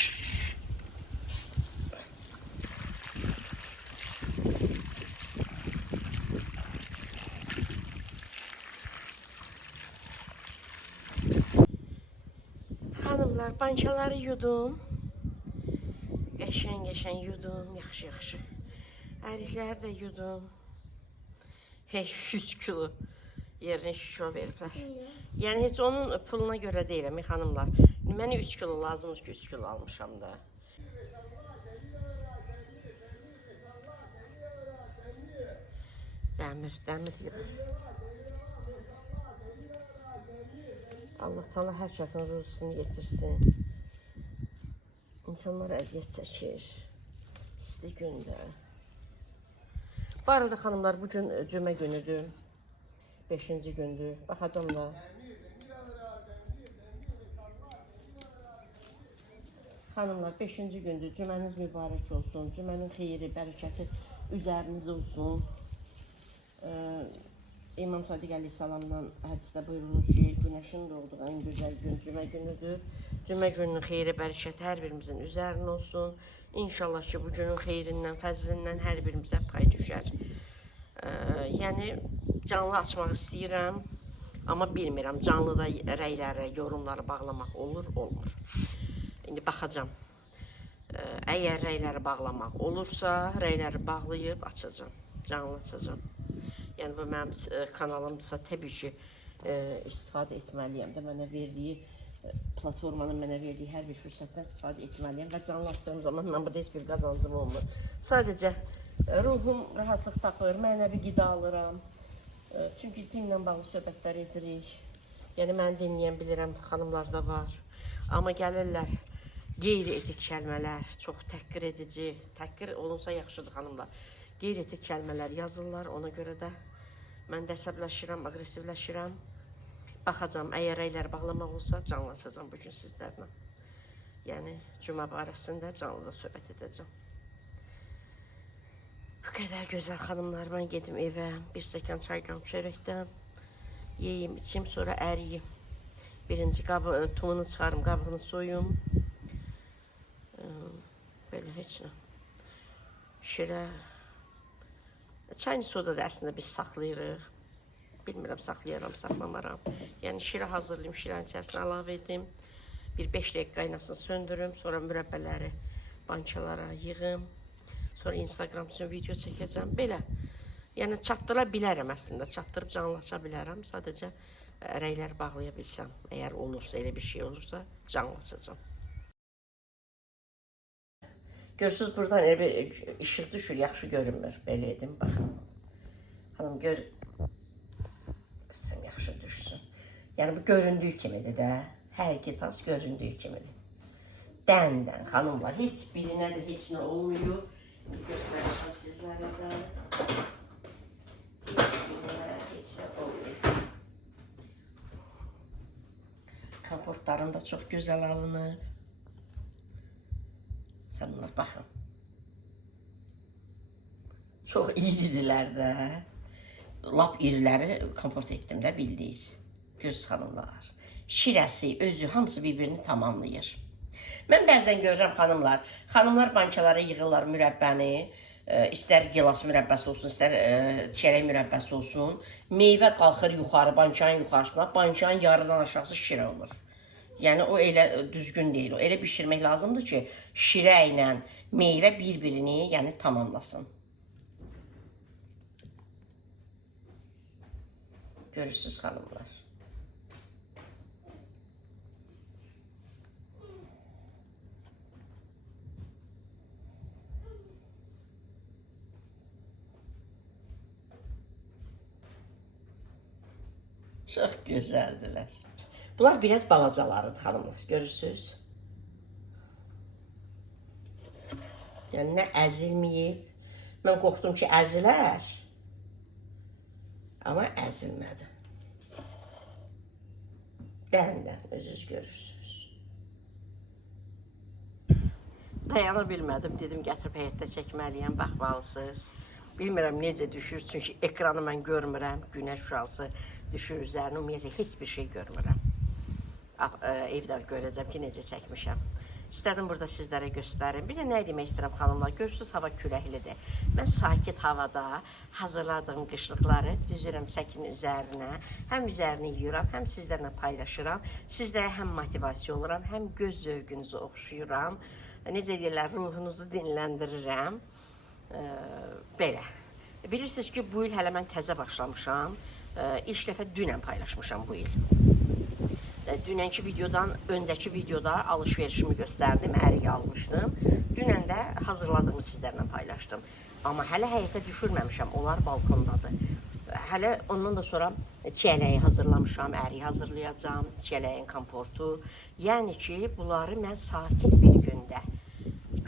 Xanımlar, bançaları yudum. Qəşəng yudum, yaxşı. Ərikləri də yudum. Hey, 3 kilo yerinə 2 kilo veriblər. Yəni, heç onun puluna görə deyiləm, xanımlar. Mənə 3 kilo lazımdır ki, 3 kilo almışam da. Dəmir yiyib. Allah Taala hər kəsin ruzusunu yetirsin. İnsanlar əziyyət çəkir. İsti gündə. Bu arada xanımlar, bugün cümə günüdür. 5-ci gündür. Baxacam da. Xanımlar, 5-ci gündür. Cüməniz mübarək olsun. Cümənin xeyri, bərəkəti üzərinizə olsun. İmam Sadiq Əleyhissalamdan hədisdə buyurulur ki, günəşin doğduğu ən gözəl gün cümə günüdür. Cümə gününün xeyri, bərəkəti hər birimizin üzərinə olsun. İnşallah ki, bu günün xeyrindən, fəzlindən hər birimizə pay düşər. Yəni, canlı açmaq istəyirəm, amma bilmirəm, canlıda rəyləri, yorumları bağlamaq olur, olmur. İndi baxacam. Əgər rəyləri bağlamaq olursa, rəyləri bağlayıb açacam, canlı açacam. Yəni, bu mənim kanalımdırsa, təbii ki, istifadə etməliyəm də, mənə verdiyi, platformanın mənə verdiyi hər bir fürsətdən istifadə etməliyəm və canlı açdığım zaman mən burada heç bir qazancım olmur. Sadəcə ruhum rahatlıq tapır, mənəvi qida alıram. Çünki dinlə bağlı söhbətlər edirik. Yəni, mən dinləyən bilirəm, xanımlar da var. Amma gəlirlər, qeyri-etik kəlmələr, çox təhqir edici, təhqir olunsa yaxşıdır xanımlar. Qeyri-etik kəlmələr yazırlar, ona görə də mən də əsəbləşirəm, aqressivləşirəm. Baxacam, əgər rəyləri bağlamaq olsa, canlı açacam bugün sizlərlə. Yəni, cümə barəsində canlıda söhbət edəcəm. Bu qədər gözəl xanımlar, mən gedim evə, bir stəkan çaydan, çörəkdən yeyim, içim, sonra əriyim. Birinci tumunu çıxarım, qabığını soyum. Belə heç nə. Şirə Çayını soda da əslində biz saxlayırıq. Bilmirəm saxlayaram, saxlamaram. Yəni şirə hazırlayım, şirənin içərisinə əlavə edim. Bir 5 dəqiqə qaynasın, söndürüm. Sonra mürəbbələri bankalara yığım. Sonra Instagram üçün video çəkəcəm. Belə. Yəni çatdıra bilərəm əslində. Çatdırıb canlılaşa bilərəm. Sadəcə rəyləri bağlaya bilsəm. Əgər olursa, elə bir şey olursa canlılaşacağam. Görürsünüz, buradan elə bir işıq düşür, yaxşı görünmür. Belə edim, baxın. Xanım, gör... İstəyirəm, yaxşı düşsün. Yəni, bu göründüyü kimidir də. Hər iki tas göründüyü kimidir. Dən, xanımlar, heç birinə də heç nə olmuyor. Bir göstərəcəm sizlərə də. Heç birinə heç nə olmuyor. Komfortlarım da çox gözəl alınır. Xanımlar, baxın. Çox iridirlər də. Lap iriləri komport etdim də, bildiniz. Göz xanımlar. Şirəsi, özü, hamısı bir-birini tamamlayır. Mən bəzən görürəm xanımlar bankalara yığırlar mürəbbəni, istər gilas mürəbbəsi olsun, istər çərək mürəbbəsi olsun. Meyvə qalxır yuxarı, bankanın yuxarısına, bankanın yarıdan aşağısı şirə olur. Yəni, o elə düzgün deyil. O elə bişirmək lazımdır ki, şirə ilə meyvə bir-birini tamamlasın. Görürsünüz xanımlar. Çox gözəldilər. Bunlar biraz balacalarıdır xanımlar. Görürsünüz. Yəni nə əzilməyib. Mən qorxdum ki, əzilər. Amma əzilmədi. Dən, özünüz görürsünüz. Dayana bilmədim, dedim gətirib həyətdə çəkməliyəm, baxmalısınız. Bilmirəm necə düşür, çünki ekranı mən görmürəm, günəş şüası düşür üzərinə, ümumiyyətlə heç bir şey görmürəm. Evdə görəcəm ki, necə çəkmişəm. İstədim burada sizlərə göstərim. Bir də nə demək istəyirəm xanımlar, görürsünüz hava küləklidir. Mən sakit havada hazırladığım qışlıqları düzürəm səkinin üzərinə. Həm üzərini yuyuram, həm sizlərlə paylaşıram. Sizlərə həm motivasiya oluram, həm göz zövqünüzü oxşuyuram. Necə deyirlər, ruhunuzu dinləndirirəm. Belə. Bilirsiniz ki, bu il hələ mən təzə başlamışam. İlk dəfə dünən paylaşmışam bu il. Dünənki videodan, öncəki videoda alışverişimi göstərdim, ərik almışdım. Dünən də hazırladığımı sizlərlə paylaşdım. Amma hələ həyətə düşürməmişəm, onlar balkondadır. Hələ ondan da sonra çiyələyi hazırlamışam, ərik hazırlayacağam, çiyələyin komportu. Yəni ki, bunları mən sakit bir gündə,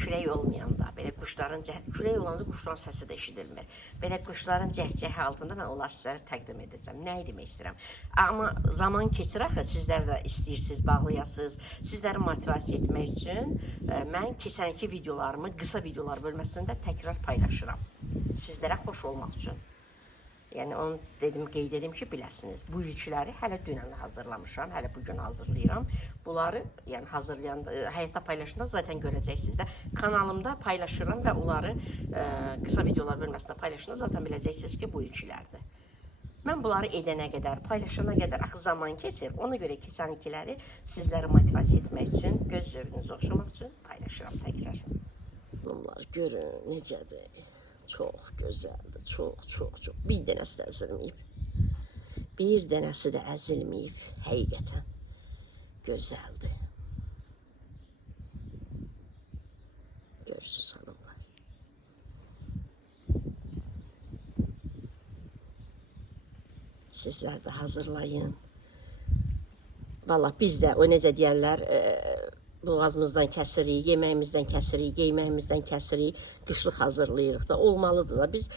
külək olmayanda, belə quşların, külək olanda quşların səsi də eşidilmir. Belə quşların cəhcəhi altında mən onları sizlərə təqdim edəcəm. Nə demək istəyirəm? Amma zaman keçir axı, sizlər də istəyirsiniz, bağlayasınız. Sizləri motivasiya etmək üçün mən keçənki videolarımı qısa videolar bölməsində təkrar paylaşıram. Sizlərə xoş olmaq üçün. Yəni onu dedim, qeyd edim ki, biləsiniz. Bu ilkiləri hələ dünən hazırlamışam, hələ bugün hazırlayıram. Bunları, yəni hazırlayanda, həyatda paylaşında zaten görəcəksiniz də. Kanalımda paylaşıram və onları qısa videolar bölməsində paylaşında zaten biləcəksiniz ki, bu ilkilərdir. Mən bunları edənə qədər, paylaşana qədər axı zaman keçir. Ona görə keçən ilkiləri sizləri motivasiya etmək üçün, göz zövqünüzü oxşamaq üçün paylaşıram təkrar. Bunlar görün, necədir? Çox gözəldir, çox. Bir dənəsi də əzilməyib. Bir dənəsi də əzilməyib, həqiqətən. Gözəldir. Görürsünüz xanımlar. Sizlər də hazırlayın. Valla biz də, o necə deyərlər, boğazımızdan kəsirik, yeməyimizdən kəsirik, geyməyimizdən kəsirik, qışlıq hazırlayırıq da, olmalıdır da. Biz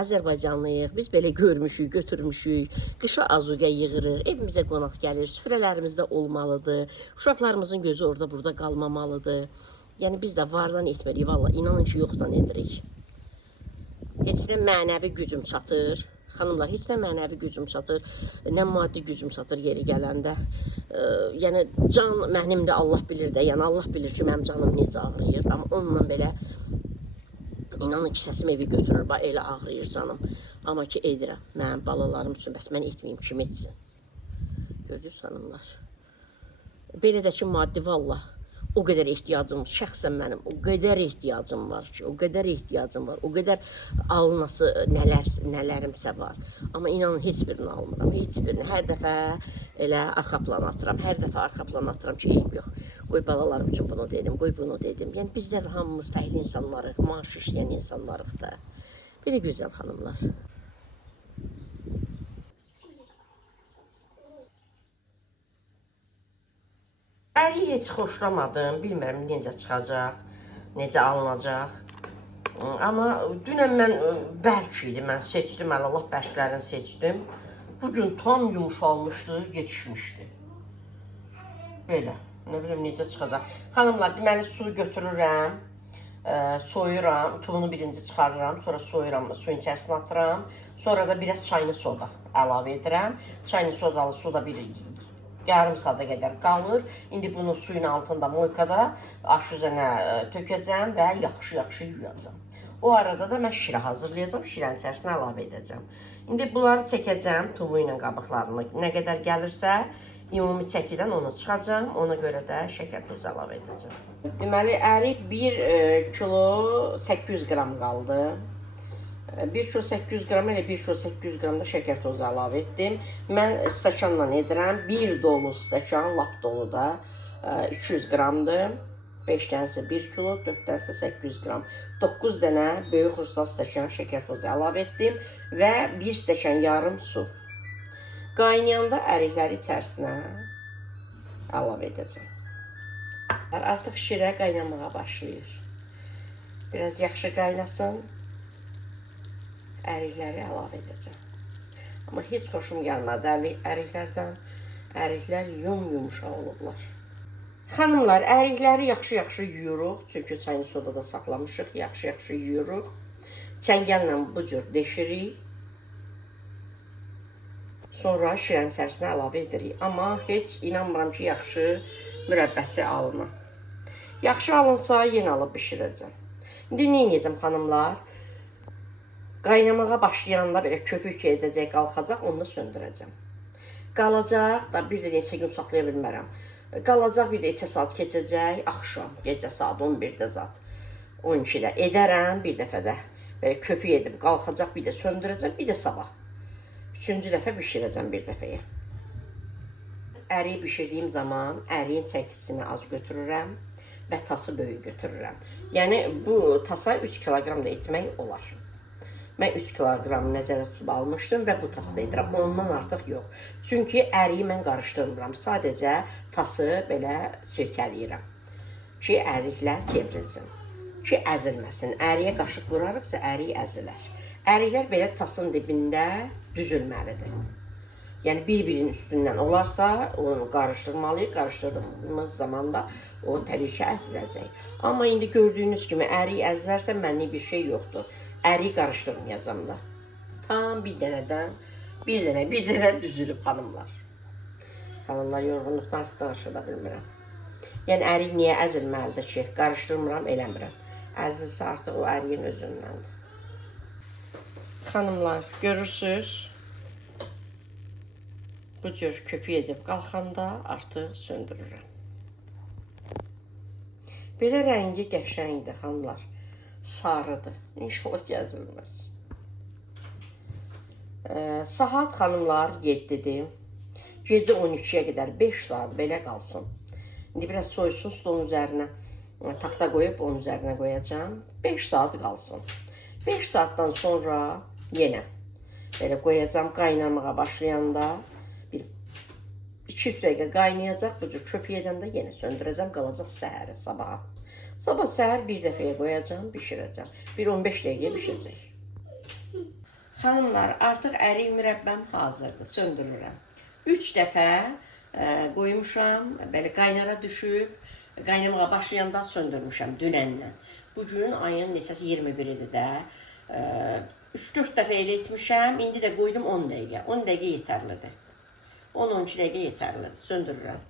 Azərbaycanlıyıq, biz belə görmüşük, götürmüşük, qışa azuqə yığırıq, evimizə qonaq gəlir, süfrələrimizdə olmalıdır, uşaqlarımızın gözü orada burada qalmamalıdır. Yəni biz də vardan etmirik, valla inanın ki, yoxdan edirik. Heç də mənəvi gücüm çatır. Xanımlar, heç nə mənəvi gücüm çatır, nə maddi gücüm çatır yeri gələndə. Yəni, can mənim də Allah bilir də, yəni Allah bilir ki, mənim canım necə ağrıyır. Amma onunla belə İnanın ki səsim evi götürür, bax elə ağrıyır canım. Amma ki edirəm, mənim balalarım üçün, bəs mən etməyim, kim etsin? Gördünüz hanımlar. Belə də ki, maddi vallah, o qədər ehtiyacım, şəxsən mənim, o qədər ehtiyacım var ki, o qədər ehtiyacım var, o qədər alınası nələrimsə var. Amma inanın, heç birini almıram, heç birini. Hər dəfə elə arxa plan atıram, hər dəfə arxa plan atıram ki, eyb yox. Qoy balalarım üçün bunu dedim, qoy bunu dedim. Yəni, bizlər hamımız fəhli insanlarıq, maaş işləyən insanlarıq da. Belə gözəl xanımlar. Əriyi heç xoşlamadım, bilmirəm necə çıxacaq, necə alınacaq. Amma dünən mən bərk idi, mən seçdim, Allah bərklərini seçdim. Bugün tam yumuşalmışdı, yetişmişdi. Belə, nə bilim necə çıxacaq. Xanımlar, deməli su götürürəm, soyuram, tuzunu birinci çıxarıram, sonra soyuram, suyun içərisinə atıram. Sonra da biraz çayını soda əlavə edirəm. Çayını sodalı suda bir yarım saata qədər qalır. İndi bunu suyun altında, moykada aş üzərinə tökəcəm və yaxşı-yaxşı yuyacam. O arada da mən şirə hazırlayacam, şirənin içərisinə əlavə edəcəm. İndi bunları çəkəcəm, tumu ilə qabıqlarını nə qədər gəlirsə, ümumi çəkidən onu çıxacam, ona görə də şəkər tozu əlavə edəcəm. Deməli, əri 1 kilo 800 qram qaldı. 1 kilo 800 qram ilə 1 kilo 800 qram da şəkər tozu əlavə etdim. Mən stəkanla edirəm. 1 dolu stəkan, lap dolu da 200 qramdır. 5 dənəsi 1 kilo, 4 dənəsi 800 qram. 9 dənə böyük xuruşdan stəkan şəkər tozu əlavə etdim və 1 stəkan yarım su. Qaynayanda ərikləri içərisinə əlavə edəcəm. Artıq şirə qaynamağa başlayır. Biraz yaxşı qaynasın. Ərikləri əlavə edəcəm. Amma heç xoşum gəlmədi əriklərdən. Əriklər yumuşaq olublar. Xanımlar, ərikləri yaxşı-yaxşı yuyuruq. Çünki çayını sodada saxlamışıq. Yaxşı-yaxşı yuyuruq. Çəngəllə bu cür deşirik. Sonra şirənin içərisinə əlavə edirik. Amma heç inanmıram ki, yaxşı mürəbbəsi alına. Yaxşı alınsa, yenə alıb bişirəcəm. İndi nə edəcəm xanımlar? Qaynamağa başlayanda belə köpük edəcək, qalxacaq, onu da söndürəcəm. Qalacaq, da bir də neçə gün saxlaya bilmərəm. Qalacaq, bir də 2 saat keçəcək, axşam, gecə saat 11-də zat. 12-də edərəm, bir dəfə də belə köpük edib qalxacaq, bir də söndürəcəm, bir də sabah. 3-cü dəfə bişirəcəm bir dəfəyə. Əriyi bişirdiyim zaman əriyin çəkisini az götürürəm və tası böyük götürürəm. Yəni, bu tasa 3 kiloqram da etmək olar. Mən 3 kiloqram nəzərə tutub almışdım və bu tasda edirəm. Ondan artıq yox. Çünki əriyi mən qarışdırmıram. Sadəcə tası belə sirkələyirəm. Ki, əriklər çevrilsin. Ki, əzilməsin. Əriyə qaşıq vurarıqsa, ərik əzilər. Əriklər belə tasın dibində düzülməlidir. Yəni, bir-birinin üstündən olarsa, onu qarışdırmalıyıq. Qarışdırdığımız zaman da o təbii ki, əziləcək. Amma indi gördüyünüz kimi, ərik əzilərsə, mənlik bir şey yoxdur. Əriyi qarışdırmayacam da. Tam bir dənədən, bir dənə düzülüb xanımlar. Xanımlar yorğunluqdan artıq danışa da bilmirəm. Yəni, ərik niyə əzilməlidir ki? Qarışdırmıram, eləmirəm. Əzilsə artıq o əriyin özündəndir. Xanımlar, görürsünüz? Bu cür köpük edib qalxanda artıq söndürürəm. Belə rəngi qəşəngdir, xanımlar. Sarıdır. İnşallah gəzilməz. Saat xanımlar 7-dir. Gecə 12-yə qədər 5 saat belə qalsın. İndi biraz soysun stolun üzərinə. Taxta qoyub onun üzərinə qoyacağım. 5 saat qalsın. 5 saatdan sonra yenə belə qoyacağım qaynamağa başlayanda. 2-3 dəqiqə qaynayacaq. Bu cür köpük edəndə yenə söndürəcəm. Qalacaq səhəri, sabaha. Sabah səhər bir dəfəyə qoyacam, bişirəcəm. Bir 15 dəqiqə bişəcək. Xanımlar, artıq ərik mürəbbəm hazırdır, söndürürəm. 3 dəfə qoymuşam, belə qaynara düşüb, qaynamağa başlayanda söndürmüşəm dünəndən. Bugün ayın neçəsi 21-idir də. 3-4 dəfə elə etmişəm, indi də qoydum 10 dəqiqə. 10 dəqiqə yetərlidir. 10-12 dəqiqə yetərlidir, söndürürəm.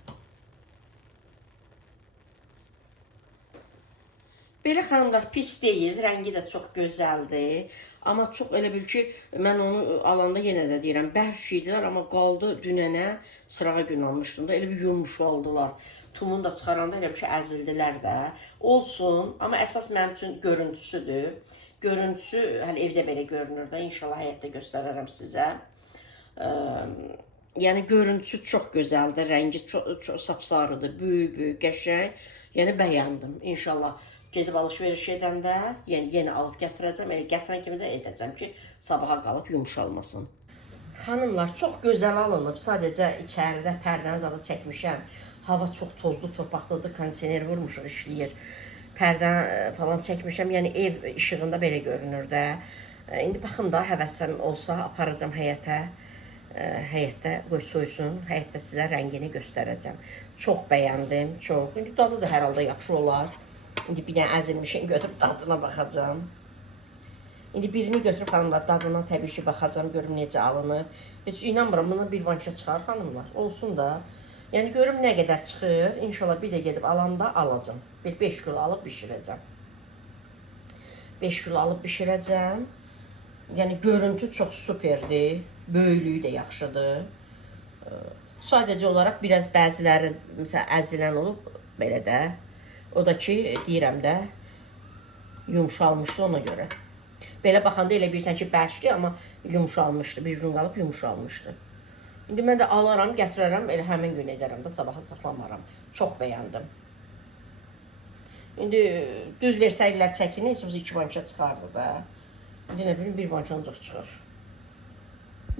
Belə xanımlar pis deyil, rəngi də çox gözəldir. Amma çox elə bil ki, mən onu alanda yenə də deyirəm, bərk idilər, amma qaldı dünənə, sırağa gün almışdım da, elə bir yumuşaldılar. Tumunu da çıxaranda elə bir ki, əzildilər də. Olsun, amma əsas mənim üçün görüntüsüdür. Görüntüsü hələ evdə belə görünür də, inşallah həyətdə göstərərəm sizə. Yəni görüntüsü çox gözəldir, rəngi çox sapsarıdır, böyük, qəşəng. Yəni bəyəndim. İnşallah gedib alış-veriş edəndə, yəni yenə alıb gətirəcəm. Elə gətirən kimi də edəcəm ki, sabaha qalıb yumşalmasın. Xanımlar, çox gözəl alınıb. Sadəcə içəridə pərdəni zada çəkmişəm. Hava çox tozlu, torpaqlıdır, kondisioner vurmuşuq, işləyir. Pərdən falan çəkmişəm. Yəni ev işığında belə görünür də. İndi baxım da həvəsəm olsa aparacam həyətə. Həyətdə qoy soysun, həyətdə sizə rəngini göstərəcəm. Çox bəyəndim, çox. İndi dadı da hər halda yaxşı olar. İndi bir dənə əzilmişin götürüb dadına baxacam. İndi birini götürüb xanımlar dadına təbii ki baxacam, görüm necə alınıb. Heç inanmıram, buna bir banka çıxar xanımlar. Olsun da. Yəni görüm nə qədər çıxır. İnşallah bir də gedib alanda alacam. Bir 5 kilo alıb bişirəcəm. 5 kilo alıb bişirəcəm. Yəni görüntü çox superdir. Böyüklüyü də yaxşıdır. Sadəcə olaraq biraz bəziləri məsələn əzilən olub belə də. O da ki, deyirəm də yumşalmışdı ona görə. Belə baxanda elə bilirsən ki, bərkdir, amma yumşalmışdı. Bir gün qalıb yumşalmışdı. İndi mən də alaram, gətirərəm, elə həmin gün edərəm də, sabaha saxlamaram. Çox bəyəndim. İndi düz versəydilər çəkini, heç olmasa 2 banka çıxardı da. İndi nə bilim, 1 banka ancaq çıxar.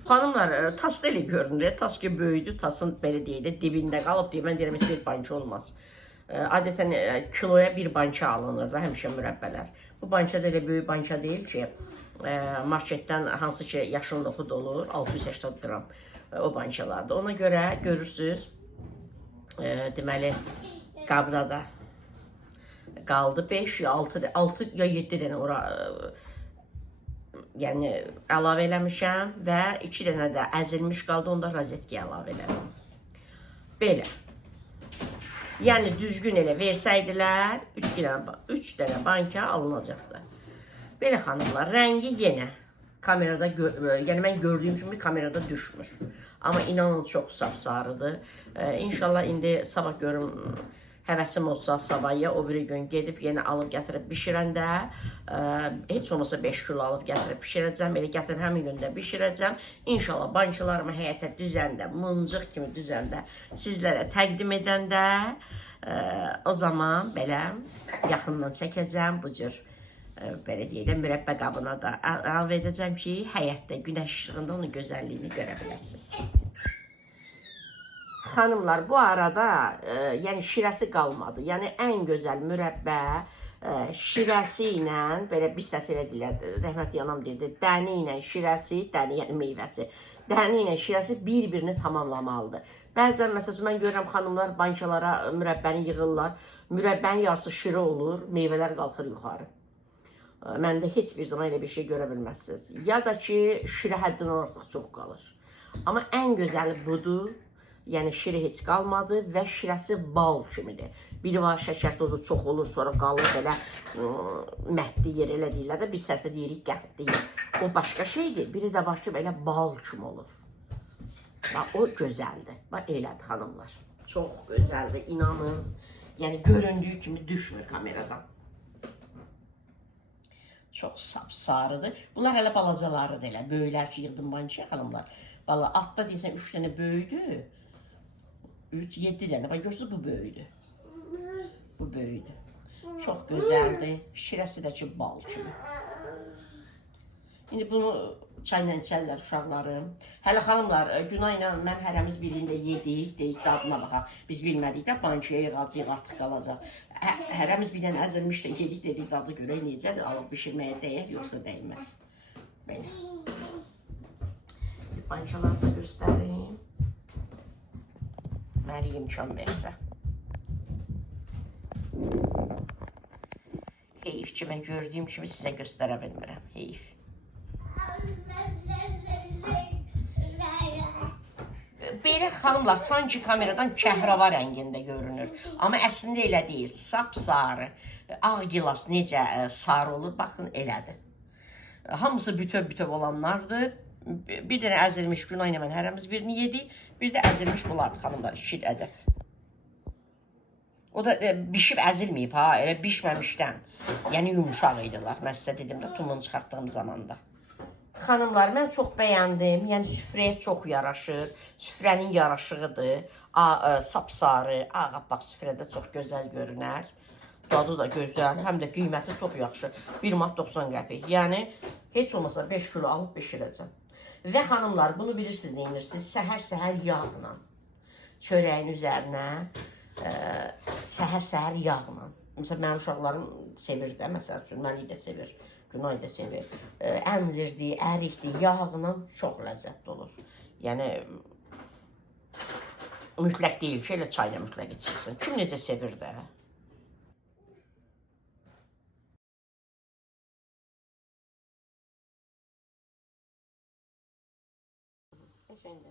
Xanımlar, tas da elə görünür. Tas ki, böyüdü, tasın belə deyək də dibində qalıb deyə mən deyirəm, heç bir banka olmaz. Adətən kiloya 1 banka alınır da həmişə mürəbbələr. Bu banka da elə böyük banka deyil ki, marketdən hansı ki yaşıl noxud olur, 680 qram o bankalarda. Ona görə görürsünüz, deməli, qabda da qaldı 5 ya 6 ya 7 dənə ora yəni əlavə eləmişəm və 2 dənə də əzilmiş qaldı, onda rozetkaya əlavə elədim. Belə. Yəni düzgün elə versəydilər 3 dənə banka alınacaqdı. Belə xanımlar, rəngi yenə kamerada, yəni mən gördüyüm kimi kamerada düşmür. Amma inanın çox sapsarıdır. İnşallah indi sabah görüm, həvəsim olsa sabahya o biri gün gedib yenə alıb gətirib bişirəndə heç olmasa 5 kilo alıb gətirib bişirəcəm. Elə gətirib həmin gündə bişirəcəm. İnşallah bankalarımı həyətə düzəndə, mıncıq kimi düzəndə sizlərə təqdim edəndə o zaman belə yaxından çəkəcəm bu cür belə deyək də mürəbbə qabına da əlavə edəcəm ki, həyətdə günəş işığında onun gözəlliyini görə biləsiniz. Xanımlar, bu arada yəni şirəsi qalmadı. Yəni ən gözəl mürəbbə şirəsi ilə, belə biz təfsir edirlər, rəhmətli anam deyirdi, dəni ilə şirəsi, dəni yəni meyvəsi, dəni ilə şirəsi bir-birini tamamlamalıdır. Bəzən məsələn mən görürəm xanımlar bankalara mürəbbəni yığırlar, mürəbbənin yarısı şirə olur, meyvələr qalxır yuxarı. Məndə heç bir zaman elə bir şey görə bilməzsiniz. Ya da ki, şirə həddindən artıq çox qalır. Amma ən gözəli budur. Yəni şiri heç qalmadı və şirəsi bal kimidir. Biri var, şəkər tozu çox olur, sonra qalır belə məhdi yer, elə deyirlər də, biz tərəfdə deyirik qəhd deyil. O başqa şeydir, biri də var ki, belə bal kimi olur. Bax, o gözəldir. Bax, elədir xanımlar. Çox gözəldir, inanın. Yəni göründüyü kimi düşmür kameradan. Çox sapsarıdır. Bunlar hələ balacalarıdır elə, böyüklər ki, yığdım bankaya xanımlar. Valla atda deyirsən 3 dənə böyüdü. 7 dənə. Bax görürsünüz bu böyüdür. Bu böyüdür. Çox gözəldir. Şirəsi də ki bal kimi. İndi bunu çayla içərlər uşaqlarım. Hələ xanımlar, Günay ilə mən hərəmiz birində yedik, deyik dadına baxaq. Biz bilmədik də bankaya yığacaq, artıq qalacaq. Hərəmiz bir dənə əzilmiş də yedik, dedik dadı görək necədir, alıb bişirməyə dəyər, yoxsa dəyməz. Belə. Bankaları da göstərim. Mənə imkan versə. Heyif ki, mən gördüyüm kimi sizə göstərə bilmirəm. Heyif. Belə xanımlar, sanki kameradan kəhrava rəngində görünür görünür. Amma əslində elə deyil. Sapsarı. Ağ gilas necə sarı olur, baxın elədir. Hamısı bütöv olanlardır. Bir dənə əzilmiş Günay ilə mən hərəmiz birini yedik. Bir də əzilmiş bulardı xanımlar, 2 ədəd. O da bişib əzilməyib ha, elə bişməmişdən. Yəni yumuşaq idilər. Mən sizə dedim də tumunu çıxartdığım zamanda. Xanımlar, mən çox bəyəndim. Yəni süfrəyə çox yaraşır. Süfrənin yaraşığıdır. Sapsarı, ağappaq süfrədə çox gözəl görünər. Dadı da gözəl, həm də qiyməti çox yaxşı. 1 manat 90 qəpik. Yəni heç olmasa 5 kilo alıb bişirəcəm. Və xanımlar, bunu bilirsiniz, nə edirsiniz? Səhər-səhər yağla, çörəyin üzərinə, səhər-səhər yağla. Məsələn, mənim uşaqlarım sevir də, məsəl üçün, məni də sevir, Günay da sevir. Əncirdir, ərikdir, yağla çox ləzzətli olur. Yəni, mütləq deyil ki, elə çayla mütləq içilsin. Kim necə sevir də. Şimdi